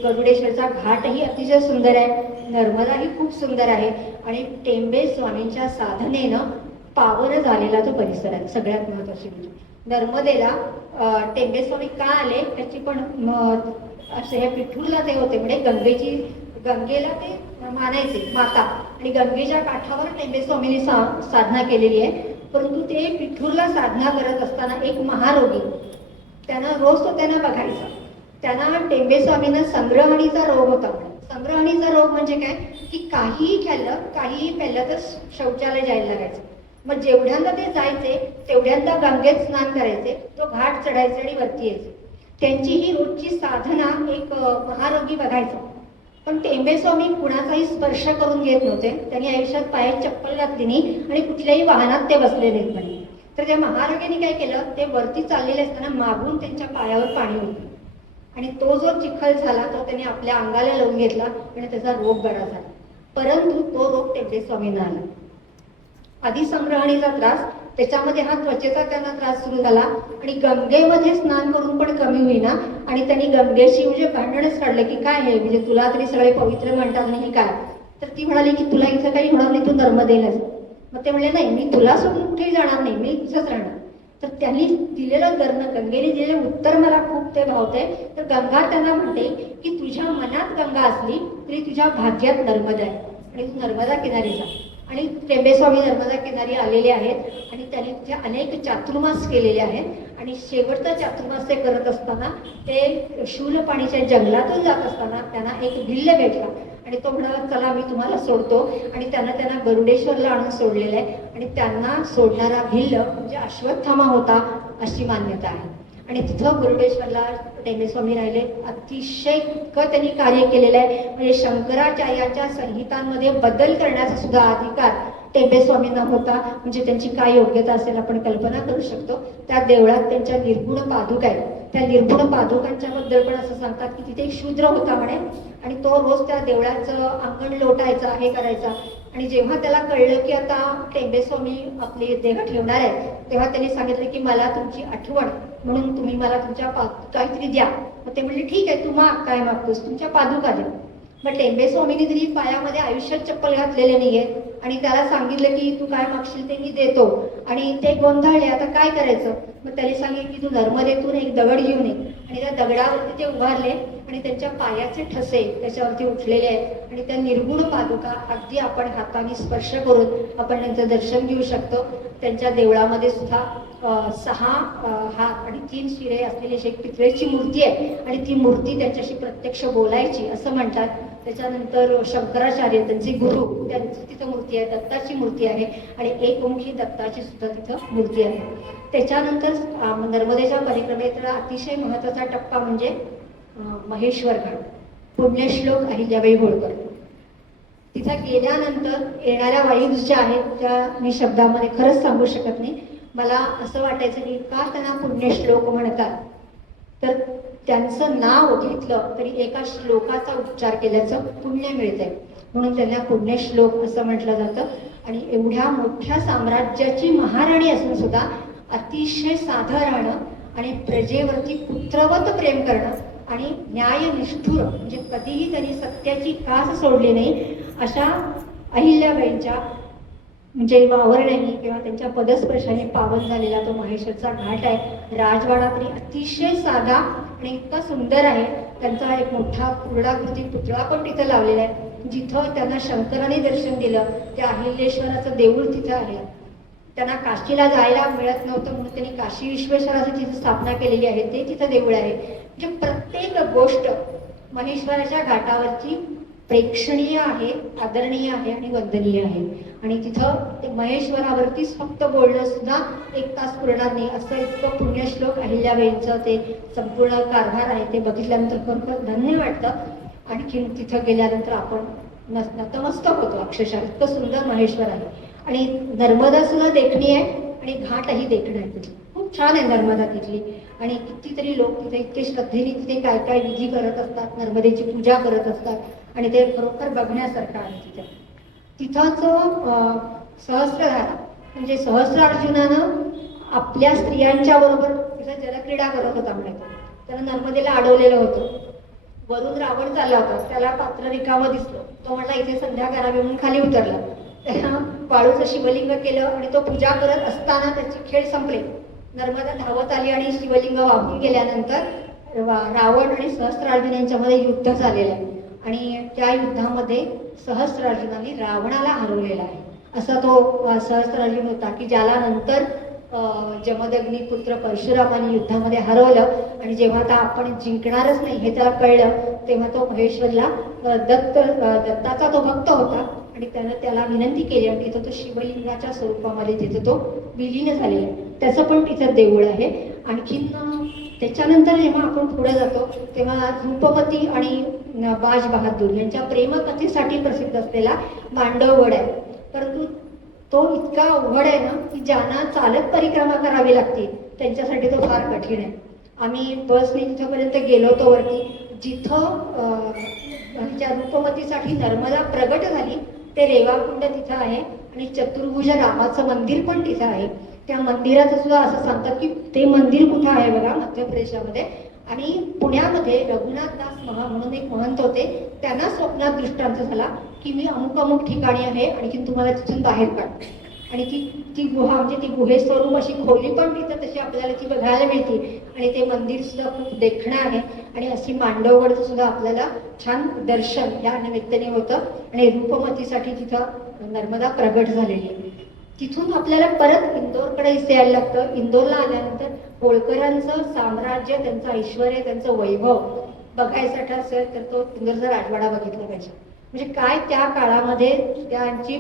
गरुडेश्वरचा घाटही अतिशय सुंदर आहे, नर्मदाही खूप सुंदर आहे आणि टेंबे स्वामींच्या साधनेनं पावन झालेला तो परिसर आहे. सगळ्यात महत्त्वाची म्हणजे नर्मदेला टेंबे स्वामी का आले त्याची पण असे हे पिठूरला ते होते म्हणजे गंगेला ते मानायचे माता आणि गंगेच्या काठावर टेंबे स्वामींनी साधना केलेली आहे. परंतु ते पिठूरला साधना करत असताना एक महारोगी त्यांना रोज तो त्यांना बघायचा. त्यांना टेंबे स्वामींना संग्रहणीचा रोग होता. संग्रहणीचा रोग म्हणजे काय की काहीही खाल्लं तर शौचालय जायला लागायचं. मग जेवढ्यांदा ते जायचे तेवढ्यांदा गंगेत स्नान करायचे, तो घाट चढायचे आणि वरती यायचे. त्यांची ही रोजची साधना एक महारोगी बघायचा. पण टेंबे स्वामी कुणाचाही स्पर्श करून घेत नव्हते. त्यांनी आयुष्यात पायात चप्पल घातली नाही आणि कुठल्याही वाहनात ते बसले नाहीत म्हणे. तर त्या महारोगीने काय केलं, ते वरती चाललेले असताना मागून त्यांच्या पायावर पाणी होतं आणि तो जो चिखल झाला तो त्यांनी आपल्या अंगाला लावून घेतला आणि त्याचा रोग बरा झाला. परंतु तो रोग टेंबे स्वामींना आला. आधी संग्रहणीचा त्रास, त्याच्यामध्ये हा त्वचेचा त्यांना त्रास सुरू झाला आणि गंगेमध्ये स्नान करून पण कमी होईना आणि त्यांनी गंगेशी म्हणजे भांडणच काढलं की काय आहे म्हणजे तुला तरी सगळे पवित्र म्हणतात नाही काय. तर ती म्हणाली की तुला इथं काही होणार नाही, तू नर्मदेला जा. मग ते म्हणले नाही, मी तुला सोडून कुठेही जाणार नाही, मी इथंच राहणार. तर त्यांनी दिलेलं गंगेने दिलेलं उत्तर मला खूप ते भावतंय. तर गंगा त्यांना म्हणते की तुझ्या मनात गंगा असली तरी तुझ्या भाग्यात नर्मदा आहे आणि तू नर्मदा किनारी जा. आणि टेंबे स्वामी नर्मदा किनारी आलेले आहेत आणि त्यांनी तिथे अनेक चातुर्मास केलेले आहेत आणि शेवटचा चातुर्मास ते करत असताना ते शूलपाणीच्या जंगलातून जात असताना त्यांना एक भिल्ल भेटला आणि तो म्हणाला चला मी तुम्हाला सोडतो आणि त्यांना गरुडेश्वरला आणून सोडलेलं आहे आणि त्यांना सोडणारा भिल्ल म्हणजे अश्वत्थामा होता अशी मान्यता आहे. आणि तिथं गरुडेश्वरला टेंबे स्वामी राहिले. अतिशय इतकं त्यांनी कार्य केलेलं आहे म्हणजे शंकराचार्याच्या संहितांमध्ये बदल करण्याचा सुद्धा अधिकार टेंबे स्वामींना होता. म्हणजे त्यांची काय योग्यता असेल आपण कल्पना करू शकतो. त्या देवळात त्यांच्या निर्गुण पादुका आहेत. त्या निर्गुण पादुकांच्या बद्दल पण असं सांगतात की तिथे एक शूद्र होता म्हणे आणि तो रोज त्या देवळाचं अंगण लोटायचा, हे करायचा. आणि जेव्हा त्याला कळलं की आता टेंबे स्वामी आपले देह ठेवणार आहेत तेव्हा त्यांनी सांगितलं की मला तुमची आठवण म्हणून तुम्ही मला तुमच्या काहीतरी द्या. मग ते म्हणले ठीक आहे, तू माग, काय मागतोस, तुमच्या पादुका द्या. मग टेंबे स्वामींनी तरी पायामध्ये आयुष्यात चप्पल घातलेले नाहीये आणि त्याला सांगितलं की तू काय मागशील ते मी देतो. आणि ते गोंधळले, आता काय करायचं. मग त्याने सांगितलं की तू नर्मदेतून एक दगड घेऊन ये आणि त्या दगडावरती ते उभारले आणि त्यांच्या पायाचे ठसे त्याच्यावरती उठलेले आहेत आणि त्या निर्गुण पादुका अगदी आपण हाताने स्पर्श करून आपण त्यांचं दर्शन घेऊ शकतो. त्यांच्या देवळामध्ये सुद्धा 6 हात आणि 3 शिरे असलेली अशी एक पितळेची मूर्ती आहे आणि ती मूर्ती त्यांच्याशी प्रत्यक्ष बोलायची असं म्हणतात. त्याच्यानंतर शंकराचार्य त्यांचे गुरु त्यांची तिथं मूर्ती आहे, दत्ताची मूर्ती आहे आणि एकमुखी दत्ताची सुद्धा तिथं मूर्ती आहे. त्याच्यानंतर नर्मदेच्या परिक्रमेचा अतिशय महत्त्वाचा टप्पा म्हणजे महेश्वर घाट, पुण्यश्लोक अहिल्याबाई होळकर. तिथं गेल्यानंतर येणाऱ्या वाईब्स ज्या आहेत त्या मी शब्दामध्ये खरंच सांगू शकत नाही. मला असं वाटायचं की का त्यांना पुण्यश्लोक म्हणतात, तर त्यांचं नाव घेतलं तरी एका श्लोकाचा उच्चार केल्याचं पुण्य मिळतंय म्हणून त्यांना पुण्यश्लोक असं म्हटलं जातं. आणि एवढ्या मोठ्या साम्राज्याची महाराणी असून सुद्धा अतिशय साधं राहणं आणि प्रजेवरती पुत्रवत प्रेम करणं आणि न्यायनिष्ठुर म्हणजे कधीही त्यांनी सत्याची कास सोडली नाही अशा अहिल्याबाईंच्या म्हणजे वावरण्याने किंवा त्यांच्या पदस्पर्शाने पावन झालेला तो महेश्वरचा घाट आहे. राजवाडा तरी अतिशय साधा आणि इतका सुंदर आहे. त्यांचा एक मोठा पूर्णाकृती पुतळा पण तिथं लावलेला आहे. जिथं त्यांना शंकराने दर्शन दिलं त्या अहिल्याश्वराचं देऊळ तिथं आहे. त्यांना काशीला जायला मिळत नव्हतं म्हणून त्यांनी काशी विश्वेश्वराची तिथं स्थापना केलेली आहे, ते तिथं देऊळ आहे. म्हणजे प्रत्येक गोष्ट महेश्वराच्या घाटावरची प्रेक्षणीय आहे, आदरणीय आहे आणि वंदनीय आहे. आणि तिथं महेश्वरावरतीच फक्त बोलणं सुद्धा 1 तास पुरणार नाही असं इतकं पुण्यश्लोक अहिल्याबाईंचं ते संपूर्ण कारभार आहे. ते बघितल्यानंतर खरोखर धन्य वाटतं. आणखीन तिथं गेल्यानंतर आपण नतमस्तक होतो अक्षरशः, इतकं सुंदर महेश्वर आहे. आणि नर्मदा सुद्धा देखणी आहे आणि घाटही देखणं आहे तिथे. खूप छान आहे नर्मदा तिथली. आणि कितीतरी लोक तिथे इतके श्रद्धेने तिथे काय काय विधी करत असतात, नर्मदेची पूजा करत असतात आणि ते खरोखर बघण्यासारखं आहे तिथे. तिथंच सहस्त्रधारा म्हणजे सहस्त्रार्जुनानं आपल्या स्त्रियांच्या बरोबर तिथं जलक्रीडा करत होता म्हणायचं. त्यानं नर्मदेला अडवलेलं होतं. वरून रावण चालला होता, त्याला पात्र रिकामं दिसलं. तो म्हटला इथे संध्या करावी म्हणून खाली उतरला. त्यानं वाळूचं शिवलिंग केलं आणि तो पूजा करत असताना त्याचे खेळ संपले. नर्मदा धावत आली आणि शिवलिंग वाहून गेल्यानंतर रावण आणि सहस्त्रार्जुन यांच्यामध्ये युद्ध झालेलं आहे. आणि त्या युद्धामध्ये सहस्त्रार्जुनाने रावणाला हरवलेला आहे. असा तो सहस्त्रार्जुन होता की ज्याला नंतर जमदग्नी पुत्र परशुरामाने युद्धामध्ये हरवलं. आणि जेव्हा आता आपण जिंकणारच नाही हे त्याला कळलं, तेव्हा तो महेश्वरला दत्ताचा तो भक्त होता आणि त्यानं त्याला विनंती केली आणि तिथं तो शिवलिंगाच्या स्वरूपामध्ये तिथं तो विलीन झालेला आहे. त्याचं पण तिथं देऊळ आहे. आणखीन त्याच्यानंतर जेव्हा आपण पुढे जातो तेव्हा रूपमती आणि बाज बहादूर यांच्या प्रेमकथेसाठी प्रसिद्ध असलेला मांडवगड आहे. परंतु तो इतका अवघड आहे ना की ज्यांना चालत परिक्रमा करावी लागते त्यांच्यासाठी तो फार कठीण आहे. आम्ही बसने तिथंपर्यंत गेलो होतो वरती, जिथं त्या रूपमतीसाठी नर्मदा प्रगट झाली ते रेवाकुंड तिथं आहे आणि चतुर्भुज रामाचं मंदिर पण तिथं आहे. त्या मंदिराचं सुद्धा असं सांगतात की ते मंदिर कुठं आहे बघा, मध्य प्रदेशामध्ये. आणि पुण्यामध्ये रघुनाथ दास म्हणून एक महंत होते, त्यांना स्वप्नात दृष्टांत झाला की मी अमुक अमुक ठिकाणी आहे आणखी तुम्हाला तिथून बाहेर काढ. आणि ती गुहा म्हणजे ती गुहेस्वरूप अशी खोली पण तिथं तशी आपल्याला ती बघायला मिळते. आणि ते मंदिर सुद्धा खूप देखणं आहे. आणि अशी मांडवगडचं सुद्धा आपल्याला छान दर्शन या निमित्ताने होतं. आणि रूपमतीसाठी तिथं नर्मदा प्रगट झालेली आहे. तिथून आपल्याला परत इंदोरकडे यायला लागतं. इंदोरला आल्यानंतर होळकरांचं साम्राज्य, त्यांचं ऐश्वर, त्यांचं वैभव बघायसाठी असेल तर तो इंदोरचा राजवाडा बघितला पाहिजे. म्हणजे काय त्या काळामध्ये त्यांची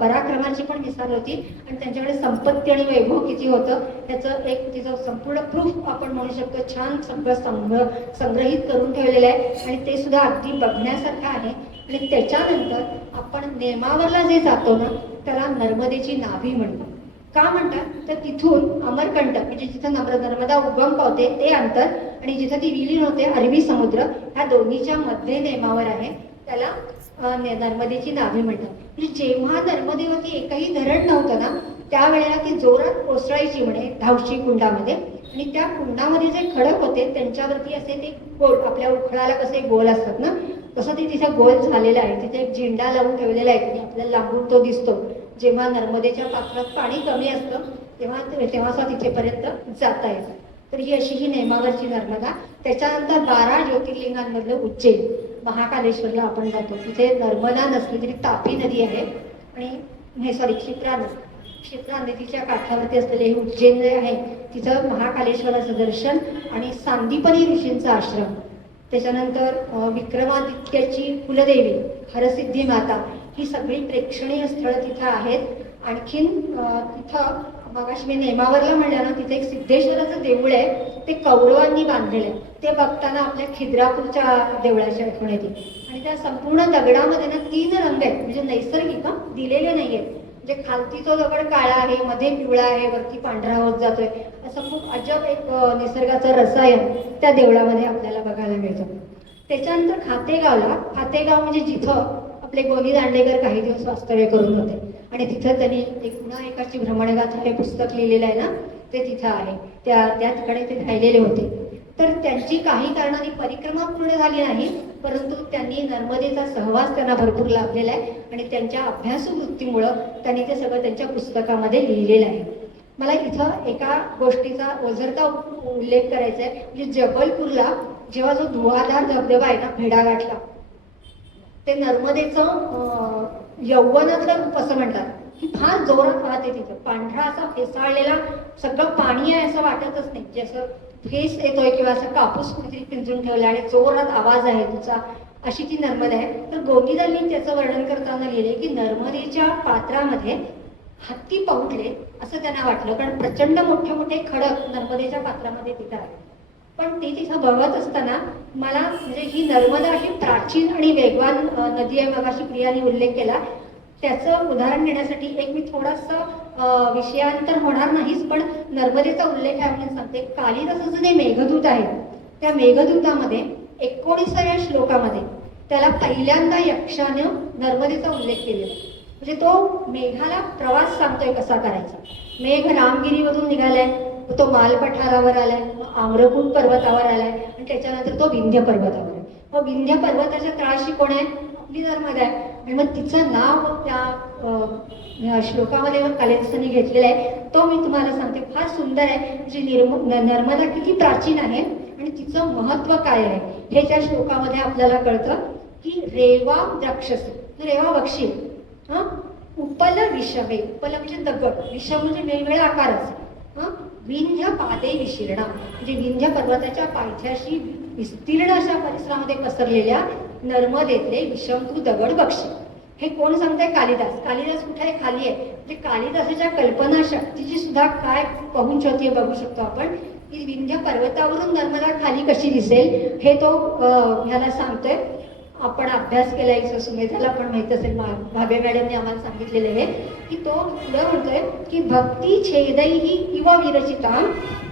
पराक्रमाची पण मिसाल होती आणि त्यांच्याकडे संपत्ती आणि वैभव किती होतं त्याचं एक तिचं संपूर्ण प्रूफ आपण म्हणू शकतो. छान सगळं संग्रहित करून ठेवलेलं आहे आणि ते सुद्धा अगदी बघण्यासारखं आहे. आणि त्याच्यानंतर आपण नेमावरला जे जातो ना त्याला नर्मदेची नाभी म्हणतात. का म्हणतात तर तिथून अमरकंटक म्हणजे जिथं नर्मदा उगम पावते ते अंतर आणि जिथं ती विलीन होते अरबी समुद्र, ह्या दोन्हीच्या मध्ये नेमावर आहे, त्याला नर्मदेची नाभी म्हणतात. म्हणजे जेव्हा नर्मदेवरती एकही धरण नव्हतं ना त्यावेळेला ती जोरात कोसळायची म्हणे धावशी कुंडामध्ये. आणि त्या कुंडामध्ये जे खडक होते त्यांच्यावरती असे ते गोल, आपल्या उखळाला कसे गोल असतात ना तसं ते तिथे गोल झालेलं आहे. तिथे एक झेंडा लावून ठेवलेला आहे आणि आपल्याला लांबून तो दिसतो. जेव्हा नर्मदेच्या पात्रात पाणी कमी असतं तेव्हा तिथेपर्यंत जाता येतं. तर ही अशी ही नेमावरची नर्मदा. त्याच्यानंतर 12 ज्योतिर्लिंगांमधलं उज्जैन, महाकालेश्वरला आपण जातो. तिथे नर्मदा नसली तरी तापी नदी आहे आणि क्षिप्रा नदीच्या काठावरती असलेले हे उज्जैन जे आहे तिथं महाकालेश्वराचं दर्शन आणि सांदीपनी ऋषींचा आश्रम. त्याच्यानंतर विक्रमादित्याची कुलदेवी हरसिद्धी माता, ही सगळी प्रेक्षणीय स्थळं तिथं आहेत. आणखीन तिथं मगाशी मी नेमावरला म्हणलं ना तिथे एक सिद्धेश्वराचं देऊळ आहे, ते कौरवांनी बांधलेलं आहे. ते बघताना आपल्या खिद्रापूरच्या देवळाची आठवण येते. आणि त्या संपूर्ण दगडामध्ये ना 3 रंग आहेत, म्हणजे नैसर्गिक दिलेले नाही आहेत. म्हणजे खालती तो दगड काळा आहे, मध्ये पिवळा आहे, वरती पांढरा होत जातोय. असं खूप अजब एक निसर्गाचं रसायन त्या देवळामध्ये आपल्याला बघायला मिळतं. त्याच्यानंतर खातेगाव म्हणजे जिथं आपले गोनी दांडेकर काही दिवस वास्तव्य करून होते आणि तिथं त्यांनी पुन्हा एकाची भ्रमणगाथा हे पुस्तक लिहिलेलं आहे ना ते तिथं आहे. त्या ठिकाणी ते राहिलेले होते. तर त्यांची काही कारणाने परिक्रमा पूर्ण झाली नाही, परंतु त्यांनी नर्मदेचा सहवास त्यांना भरपूर लाभलेला आहे आणि त्यांच्या अभ्यासू वृत्तीमुळं त्यांनी ते सगळं त्यांच्या पुस्तकामध्ये लिहिलेलं आहे. मला इथं एका गोष्टीचा ओझरता उल्लेख करायचा आहे. म्हणजे जबलपूरला जेव्हा जो धुवाधार धबधबा आहे ना भेडाघाटला, ते नर्मदेचं यौवनातलं रूप असं म्हणतात की फार जोरात वाहते. तिथं पांढरा असा फेसाळलेला सगळं पाणी आहे असं वाटतच नाही, जसं फेस येतोय किंवा असं कापूस कुठेतरी पिंजून ठेवला आणि जोरात आवाज आहे तिचा, अशी ती नर्मदा आहे. तर गोनीदांनी त्याचं वर्णन करताना लिहिले की नर्मदेच्या पात्रामध्ये हत्ती पहुडले असं त्यांना वाटलं, कारण प्रचंड मोठे मोठे खडक नर्मदेच्या पात्रामध्ये तिथं आहे. पण ती तिथं बघत असताना मला म्हणजे ही नर्मदा अशी प्राचीन आणि वेगवान नदी आहे, मगाशी प्रियाने उल्लेख केला. त्याचं उदाहरण देण्यासाठी एक मी थोडंसं विषयांतर होणार नाहीच, पण नर्मदेचा उल्लेख आहे म्हणून सांगते. कालिदासाचं जे मेघदूत आहे त्या मेघदूतामध्ये 19व्या श्लोकामध्ये त्याला पहिल्यांदा यक्षानं नर्मदेचा उल्लेख केलेला आहे. म्हणजे तो मेघाला प्रवास सांगतोय कसा करायचा. मेघ रामगिरीवरून निघालाय, तो माल पठारावर आलाय, मग आम्रकूट पर्वतावर आलाय आणि त्याच्यानंतर तो विंध्य पर्वतावर आहे. मग विंध्य पर्वताच्या तळाशी कोण आहे? आपली नर्मदा आहे. आणि मग तिचं नाव त्या श्लोकामध्ये कालिदासाने घेतलेलं आहे. तो मी तुम्हाला सांगते, फार सुंदर आहे. म्हणजे नर्मदा किती प्राचीन आहे आणि तिचं महत्व काय आहे हे त्या श्लोकामध्ये आपल्याला कळतं. की रेवा द्राक्षसी, रेवा बक्षी, उपल विषवे, उपल म्हणजे दगड, विषव म्हणजे वेगवेगळ्या आकाराचे, विंध्य पादे विशीर्ण म्हणजे विंध्य पर्वताच्या पायथ्याशी विस्तीर्ण अशा परिसरामध्ये पसरलेल्या नर्मदेतले विषमतू दगड बक्षी. हे कोण सांगताय? कालिदास. कालिदास कुठे आहे? खाली आहे. म्हणजे कालिदासाच्या कल्पना शक्तीची सुद्धा काय पहुंच होती बघू शकतो आपण. की विंध्य पर्वतावरून नर्मदा खाली कशी दिसेल हे तो ह्याला सांगतोय. आपण अभ्यास केला इथं, सुमेधाला पण माहित असेल, भाभे मॅडमने आम्हाला सांगितलेले आहे की तो पुढं म्हणतोय की भक्ती छेदैही इव विरचिता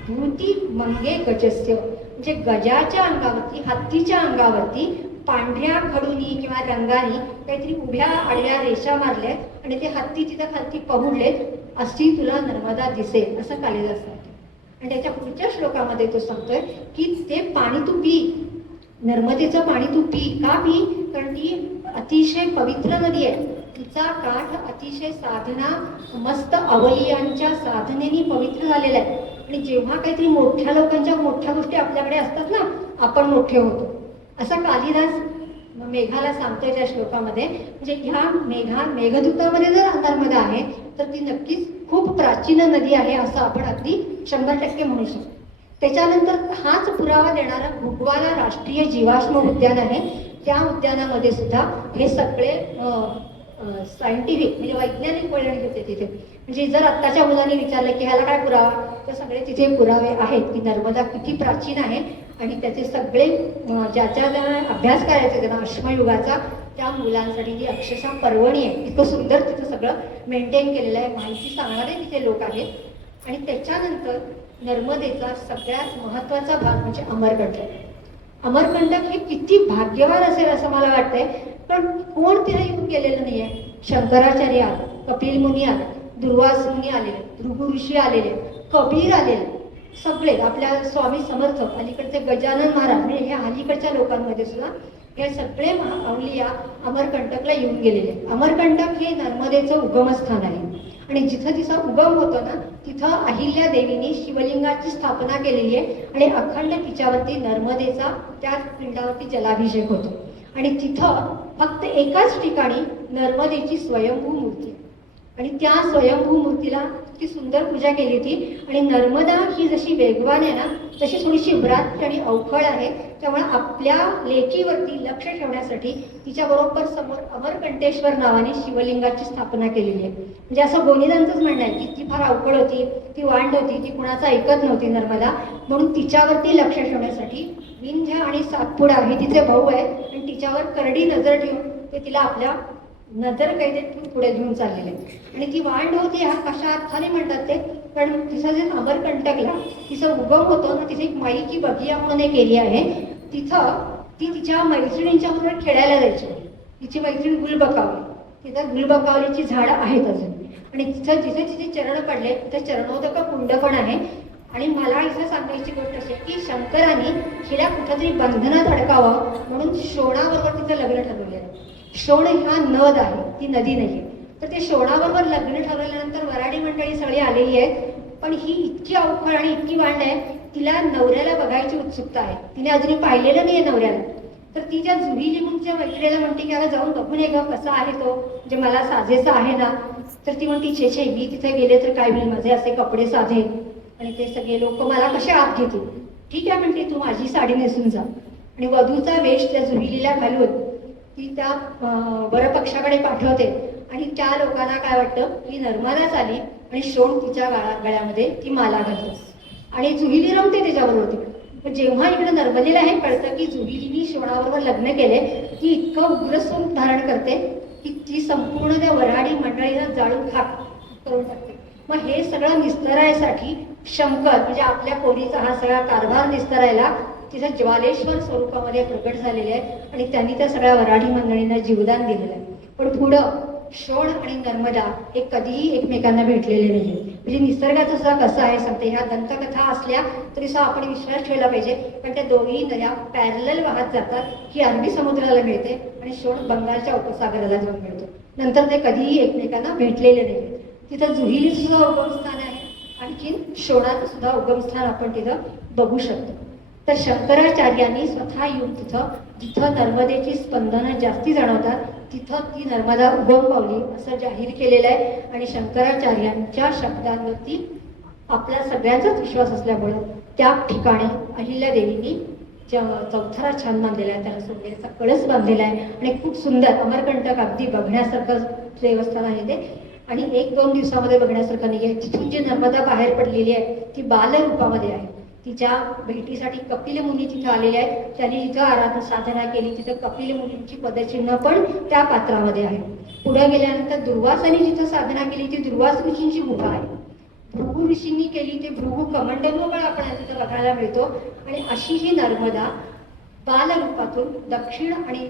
धूती मंगे गजस्य, म्हणजे गजाच्या अंगावरती, हत्तीच्या अंगावरती पांढऱ्या खडूनी किंवा रंगानी काहीतरी उभ्या आडव्या रेषा मारल्यात आणि ते हत्ती तिथं खालती पहुडलेत, अशी तुला नर्मदा दिसेल, असं कालिदास सांगतो. आणि त्याच्या पुढच्या श्लोकामध्ये तो सांगतोय की ते पाणी तू पी, नर्मदेचं पाणी तू पी. का पी? कारण ती अतिशय पवित्र नदी आहे. तिचा काठ अतिशय साधना, मस्त अवययांच्या साधनेने पवित्र झालेला आहे. आणि जेव्हा काहीतरी मोठ्या लोकांच्या मोठ्या गोष्टी आपल्याकडे असतात ना, आपण मोठे होतो, असा कालिदास मेघाला सांगतोय त्या श्लोकामध्ये. म्हणजे ह्या मेघदूतामध्ये जर नर्मदा आहे तर ती नक्कीच खूप प्राचीन नदी आहे असं आपण अगदी 100% म्हणू शकतो. त्याच्यानंतर हाच पुरावा देणारा घुगवाला राष्ट्रीय जीवाश्म उद्यान आहे. त्या उद्यानामध्ये सुद्धा हे सगळे सायंटिफिक म्हणजे वैज्ञानिक वळण घेते तिथे. म्हणजे जर आत्ताच्या मुलांनी विचारलं की ह्याला काय पुरावा, तर सगळे तिथे पुरावे आहेत की नर्मदा किती प्राचीन आहे. आणि त्याचे सगळे ज्याच्या अभ्यास करायचे त्यांना अश्मयुगाचा, त्या मुलांसाठी जी अक्षरशः पर्वणी आहे, इतकं सुंदर तिथं सगळं मेंटेन केलेलं आहे. माहिती सांगणारे तिथे लोक आहेत. आणि त्याच्यानंतर नर्मदेचा सगळ्यात महत्वाचा भाग म्हणजे अमरकंटक. अमरकंटक हे किती भाग्यवान असेल असं मला वाटतंय. पण कोण तिथे येऊन गेलेलं नाहीये. शंकराचार्य आले, कपिल मुनी आले, दुर्वास मुनी आलेले, भृगु ऋषी आलेले, कबीर आलेले, सगळे आपल्या स्वामी समर्थ, अलीकडचे गजानन महाराज, म्हणजे ह्या अलीकडच्या लोकांमध्ये सुद्धा हे सगळे अवलिया अमरकंटकला येऊन गेलेले. अमरकंटक हे नर्मदेचं उगमस्थान आहे. आणि जिथं तिचा उगम होतो ना, तिथं अहिल्या देवीने शिवलिंगाची स्थापना केलेली आहे. आणि अखंड तिच्यावरती नर्मदेचा त्या पिंडावरती जलाभिषेक होतो. आणि तिथं फक्त एकाच ठिकाणी नर्मदेची स्वयंभू मूर्ती, आणि त्या स्वयंभू मूर्तीला ती सुंदर पूजा केली होती. आणि नर्मदा ही जशी वेगवान आहे ना, तशी थोडीशी व्रात आणि अवखळ आहे. त्यामुळे आपल्या लेकीवरती लक्ष ठेवण्यासाठी तिच्या बरोबर समोर अमरकंटेश्वर नावाने शिवलिंगाची स्थापना केलेली आहे. म्हणजे असं गोनीदांचंच म्हणणं आहे की ती फार अवखळ होती, ती वांड होती, ती कुणाचं ऐकत नव्हती नर्मदा, म्हणून तिच्यावरती लक्ष ठेवण्यासाठी विंध्य आणि सातपुडा हे तिचे भाऊ आहे. आणि तिच्यावर करडी नजर ठेवून ते तिला आपल्या नजर कैदेत पुढे घेऊन चाललेले. आणि ती वांड होती, हा कशा अर्थाने म्हणतात ते, कारण तिचं जे अमरकंटकला तिचं उगम होतं ना, तिथे एक माईकी बगिया म्हणून एक एरिया आहे. तिथं ती तिच्या मैत्रिणींच्या बरोबर खेळायला जायची. तिची मैत्रीण गुलबकावली, तिथं गुलबकावलीची झाडं आहेत अजून. आणि तिथं जिथे तिथे चरण पडले तिथे चरणोदक कुंड पण आहे. आणि मला इथं सांगायची गोष्ट अशी की शंकराने हिला कुठंतरी बंधनात अडकावं म्हणून शोणाबरोबर तिचं लग्न ठरवलेलं आहे. शोण हा नद आहे, ती नदी नाही. तर ते शोणाबरोबर लग्न ठरवल्यानंतर वराडी मंडळी सगळी आलेली आहेत. पण ही इतकी अवखळ आणि इतकी वांड आहे, तिला नवऱ्याला बघायची उत्सुकता आहे. तिने अजूनही पाहिलेलं नाहीये नवऱ्याला. तर ती ज्या जुही लिहूनच्या मैत्रिणीला म्हणते की अगं जाऊन बघून ये ग, कसा आहे तो, म्हणजे मला साजेसा आहे ना. तर ती म्हणते छे छे, मी तिथे गेले तर काय होईल, माझे असे कपडे साधे आणि ते सगळे लोक मला कसे आत घेतील. ठीक आहे म्हणते, तू माझी साडी नेसून जा. आणि वधूचा वेश त्या जुहिलीला घालून ती त्या वरपक्षाकडे पाठवते. आणि त्या लोकांना काय वाटतं की नर्मदाच आली आणि शोण तिच्या गळ्यामध्ये ती माला घालते. आणि जुहिली रमते त्याच्याबरोबर. पण जेव्हा इकडे नर्मदेला हे कळतं की जुहिलीनी शोणाबरोबर लग्न केले, ती इतकं उग्र स्वरूप धारण करते की ती संपूर्ण त्या वऱ्हाडी मंडळीला जाळून खाक करून टाकते. मग हे सगळं निस्तरायसाठी शंकर म्हणजे आपल्या पोरीचा हा सगळा कारभार निस्तरायला तिथं ज्वालेश्वर स्वरूपामध्ये प्रकट झालेले आहे आणि त्यांनी त्या सगळ्या वऱ्हाडी मंडळींना जीवदान दिलेलं आहे. पण पुढं शोण आणि नर्मदा हे कधीही एकमेकांना भेटलेले नाही. म्हणजे निसर्गाचा सुद्धा कसं आहे सांगते. ह्या दंतकथा असल्या तरी सुद्धा आपण विश्वास ठेवला पाहिजे, पण त्या दोन्ही नद्या पॅरलल वाहत जातात. ही अरबी समुद्राला मिळते आणि शोण बंगालच्या उपसागराला जाऊन मिळतो. नंतर ते कधीही एकमेकांना भेटलेले नाही. तिथं जुहिलीचं सुद्धा उगमस्थान आहे, आणखीन शोणाचं सुद्धा उगमस्थान आपण तिथं बघू शकतो. तर शंकराचार्यांनी स्वतः येऊन तिथं जिथं नर्मदेची स्पंदनं जास्ती जाणवतात तिथं ती नर्मदा उगम पावली असं जाहीर केलेलं आहे. आणि शंकराचार्यांच्या शब्दांवरती आपला सगळ्यांचाच विश्वास असल्यामुळे त्या ठिकाणी अहिल्यादेवींनी चौथरा छान बांधलेला आहे, त्याला सोन्याचा कळस बांधलेला आहे आणि खूप सुंदर अमरकंटक अगदी बघण्यासारखं देवस्थान आहे ते. आणि 1-2 दिवसामध्ये बघण्यासारखं नाही आहे. तिथून जी नर्मदा बाहेर पडलेली आहे ती बालरूपामध्ये आहे. तिच्या भेटीसाठी कपिल मुनी तिथं आलेले आहेत. त्यांनी जिथं आराधना साधना केली तिथं कपिल मुनींची पदचिन्ह पण त्या पात्रामध्ये आहे. पुढे गेल्यानंतर दुर्वासाने जिथं साधना केली ती दुर्वास ऋषींची गुहा आहे. भृगु ऋषींनी केली ते भृगु कमंडलू पण आपण तिथं बघायला मिळतो. आणि अशी ही नर्मदा बालरूपातून दक्षिण आणि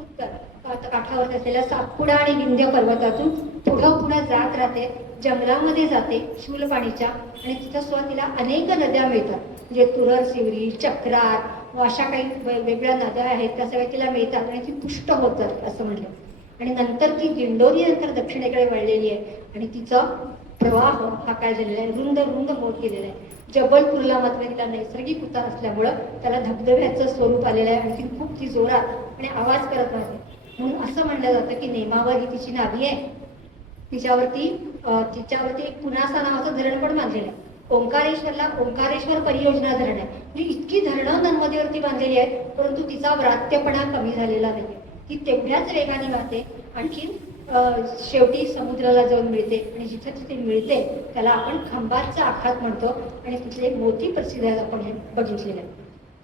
उत्तर काठावर असलेल्या सातपुडा आणि विंध्य पर्वतातून पुढं जात राहते, जंगलामध्ये जाते शूलपाणीच्या, आणि तिथं सुद्धा तिला अनेक नद्या मिळतात. म्हणजे तुरर सिवरी, चक्रार, अशा काही वेगवेगळ्या नद्या आहेत त्या सगळ्या तिला मिळतात आणि ती पुष्ट होतात असं म्हटलं. आणि नंतर ती दिंडोरी नंतर दक्षिणेकडे वळलेली आहे आणि तिचं प्रवाह हा काय झालेला आहे, रुंद रुंद होत गेलेला आहे. जबलपूरला मात्र तिला नैसर्गिक उतार असल्यामुळं त्याला धबधब्याचं स्वरूप आलेलं आहे. आणखी खूप ती जोरात आणि आवाज करत राहते. म्हणून असं म्हणलं जातं की नेमावर ही तिची नावी आहे. तिच्यावरती एक पुनासा नावाचं धरण पण बांधलेलं आहे. ओंकारेश्वरला ओंकारेश्वर परियोजना धरण आहे. म्हणजे इतकी धरणं नर्मदेवरती बांधलेली आहेत, परंतु तिचा व्रात्यपणा कमी झालेला नाही. ती तेवढ्याच वेगाने वाहते. आणखीन शेवटी समुद्राला जाऊन मिळते आणि जिथे तिथे मिळते त्याला आपण खंबातचा आखात म्हणतो आणि तिथले मोती प्रसिद्ध आहेत आपण हे बघितलेलं आहे.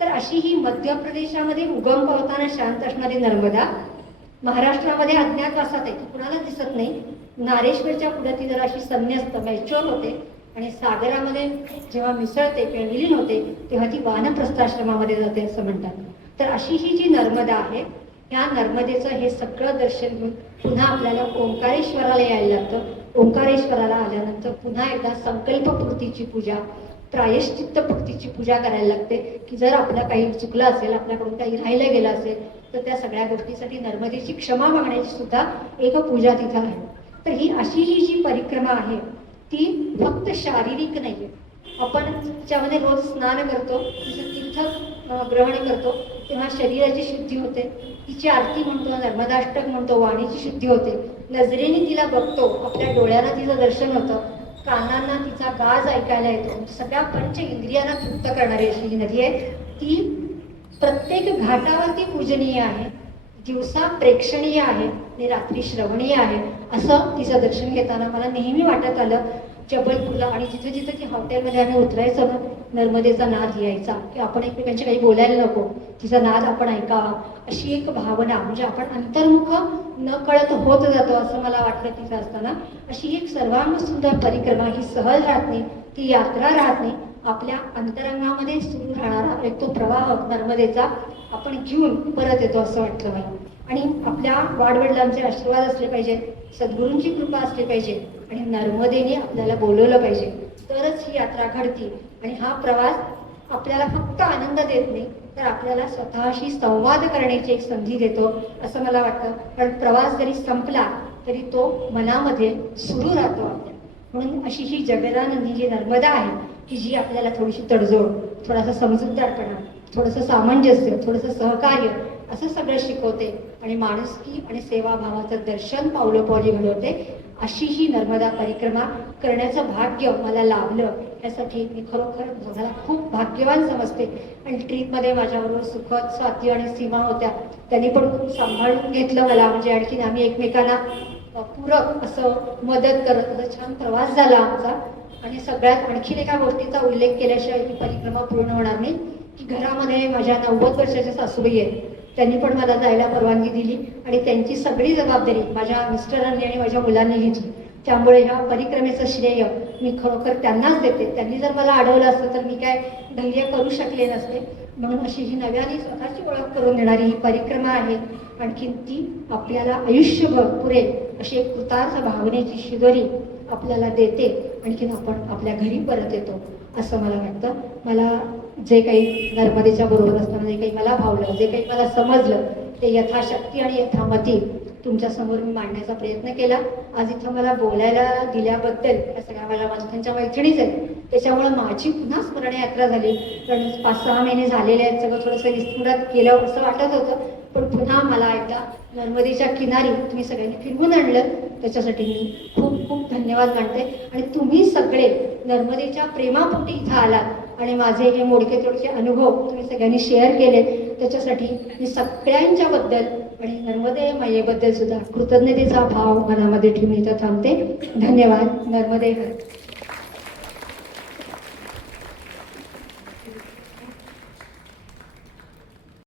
तर अशी ही मध्य प्रदेशामध्ये उगम पावताना शांत असणारी नर्मदा महाराष्ट्रामध्ये अज्ञातवासात आहे, ती कुणाला दिसत नाही. नारेश्वरच्या पुढे ती जरा अशी संन्यस्त मॅच्युअर होते आणि सागरामध्ये जेव्हा मिसळते किंवा विलीन होते तेव्हा ती वानप्रस्थाश्रमामध्ये जाते असं म्हणतात. तर अशी ही जी नर्मदा आहे, ह्या नर्मदेचं हे सगळं दर्शन घेऊन पुन्हा आपल्याला ओंकारेश्वराला यायला लागतं. ओंकारेश्वराला आल्यानंतर पुन्हा एकदा संकल्पपूर्तीची पूजा, प्रायश्चित्तपूर्तीची पूजा करायला लागते. की जर आपलं काही चुकलं असेल, आपल्याकडून काही राहिलं गेलं असेल तर त्या सगळ्या गोष्टीसाठी नर्मदेची क्षमा मागण्याची सुद्धा एक पूजा तिथं आहे. तर ही अशी ही जी परिक्रमा आहे ती फक्त शारीरिक नाही आहे. आपण त्याच्यामध्ये रोज स्नान करतो, तिचं तीर्थ ग्रहण करतो तेव्हा शरीराची शुद्धी होते. तिची आरती म्हणतो, नर्मदाष्टक म्हणतो, वाणीची शुद्धी होते. नजरेने तिला बघतो, आपल्या डोळ्यांना तिचं दर्शन होतं, कानांना तिचा गाज ऐकायला येतो. सगळ्या पंच इंद्रियांना तृप्त करणारी अशी ही नदी आहे. ती प्रत्येक घाटावरती पूजनीय आहे, दिवसा प्रेक्षणीय आहे आणि रात्री श्रवणीय आहे. असं तिचं दर्शन घेताना मला नेहमी वाटत आलं जबलपूरला. आणि जिथे जिथे ती हॉटेलमध्ये आम्ही उतरायचो ना, नर्मदेचा नाद यायचा की आपण एकमेकांची काही बोलायला नको, तिचा नाद आपण ऐकावा, अशी एक भावना. म्हणजे आपण अंतर्मुख न कळत होत जातो असं मला वाटलं तिथं असताना. अशी एक सर्वांग सुंदर परिक्रमा, ही सहज राहत नाही, ती यात्रा राहत नाही, आपल्या अंतरंगामध्ये सुरू राहणारा एक तो प्रवाह नर्मदेचा आपण घेऊन परत येतो असं वाटतं मला. आणि आपल्या वाडवडिलांचे आशीर्वाद असले पाहिजे, सद्गुरूंची कृपा असली पाहिजे आणि नर्मदेने आपल्याला बोलवलं पाहिजे, तरच ही यात्रा घडती. आणि हा प्रवास आपल्याला फक्त आनंद देत नाही तर आपल्याला स्वतःशी संवाद करण्याची एक संधी देतो असं मला वाटतं. कारण प्रवास जरी संपला तरी तो मनामध्ये सुरू राहतो आपल्या. म्हणून अशी ही जगदानंदी जी नर्मदा आहे की जी आपल्याला थोडीशी तडजोड, थोडासा समजूतदारपणा, थोडंसं सामंजस्य, थोडंसं सहकार्य असं सगळं शिकवते आणि माणुसकी आणि सेवाभावाचं दर्शन पावलोपावली घडवते. अशी ही नर्मदा परिक्रमा करण्याचं भाग्य मला लाभलं, यासाठी मी खरोखर मला खूप भाग्यवान समजते. आणि ट्रीपमध्ये माझ्याबरोबर सुखद, स्वाती आणि सीमा होत्या, त्यांनी पण खूप सांभाळून घेतलं मला. म्हणजे आणखीन आम्ही एकमेकांना पूरक असं मदत करत छान प्रवास झाला आमचा. आणि सगळ्यात आणखीन एका गोष्टीचा उल्लेख केल्याशिवाय ही परिक्रमा पूर्ण होणार नाही की घरामध्ये माझ्या 90 वर्षाच्या सासूबाई आहेत, त्यांनी पण मला जायला परवानगी दिली आणि त्यांची सगळी जबाबदारी माझ्या मिस्टरांनी आणि माझ्या मुलांनी घेतली. त्यामुळे ह्या परिक्रमेचं श्रेय मी खरोखर त्यांनाच देते. त्यांनी जर मला अडवलं असतं तर मी काय धैर्य करू शकले नसते. म्हणून अशी ही नव्याने स्वतःची ओळख करून देणारी ही परिक्रमा आहे. आणखीन ती आपल्याला आयुष्यभर पुरेल अशी एक कृतार्थ भावनेची शिदोरी आपल्याला देते. आणखीन आपण आपल्या घरी परत येतो असं मला वाटतं. मला जे काही नर्मदेच्या बरोबर असताना जे काही मला भावलं, जे काही मला समजलं ते यथाशक्ती आणि यथामती तुमच्यासमोर मी मांडण्याचा प्रयत्न केला. आज इथं मला बोलायला दिल्याबद्दल या सगळ्या मला माझ्या मैत्रिणीच आहेत, त्याच्यामुळे माझी पुन्हा स्मरणयात्रा झाली. कारण 5-6 महिने झालेले आहेत, सगळं थोडंसं विस्मृत केलं असं वाटत होतं. पण पुन्हा मला एकदा नर्मदेच्या किनारी तुम्ही सगळ्यांनी फिरवून आणलं, त्याच्यासाठी मी खूप खूप धन्यवाद मानते. आणि तुम्ही सगळे नर्मदेच्या प्रेमापोटी इथं आलात आणि माझे हे मोडके तोडके अनुभव तुम्ही सगळ्यांनी शेअर केले, त्याच्यासाठी मी सगळ्यांच्याबद्दल आणि नर्मदे मायेबद्दल सुद्धा कृतज्ञतेचा भाव मनामध्ये ठेवून इथं थांबते. धन्यवाद. नर्मदे हर.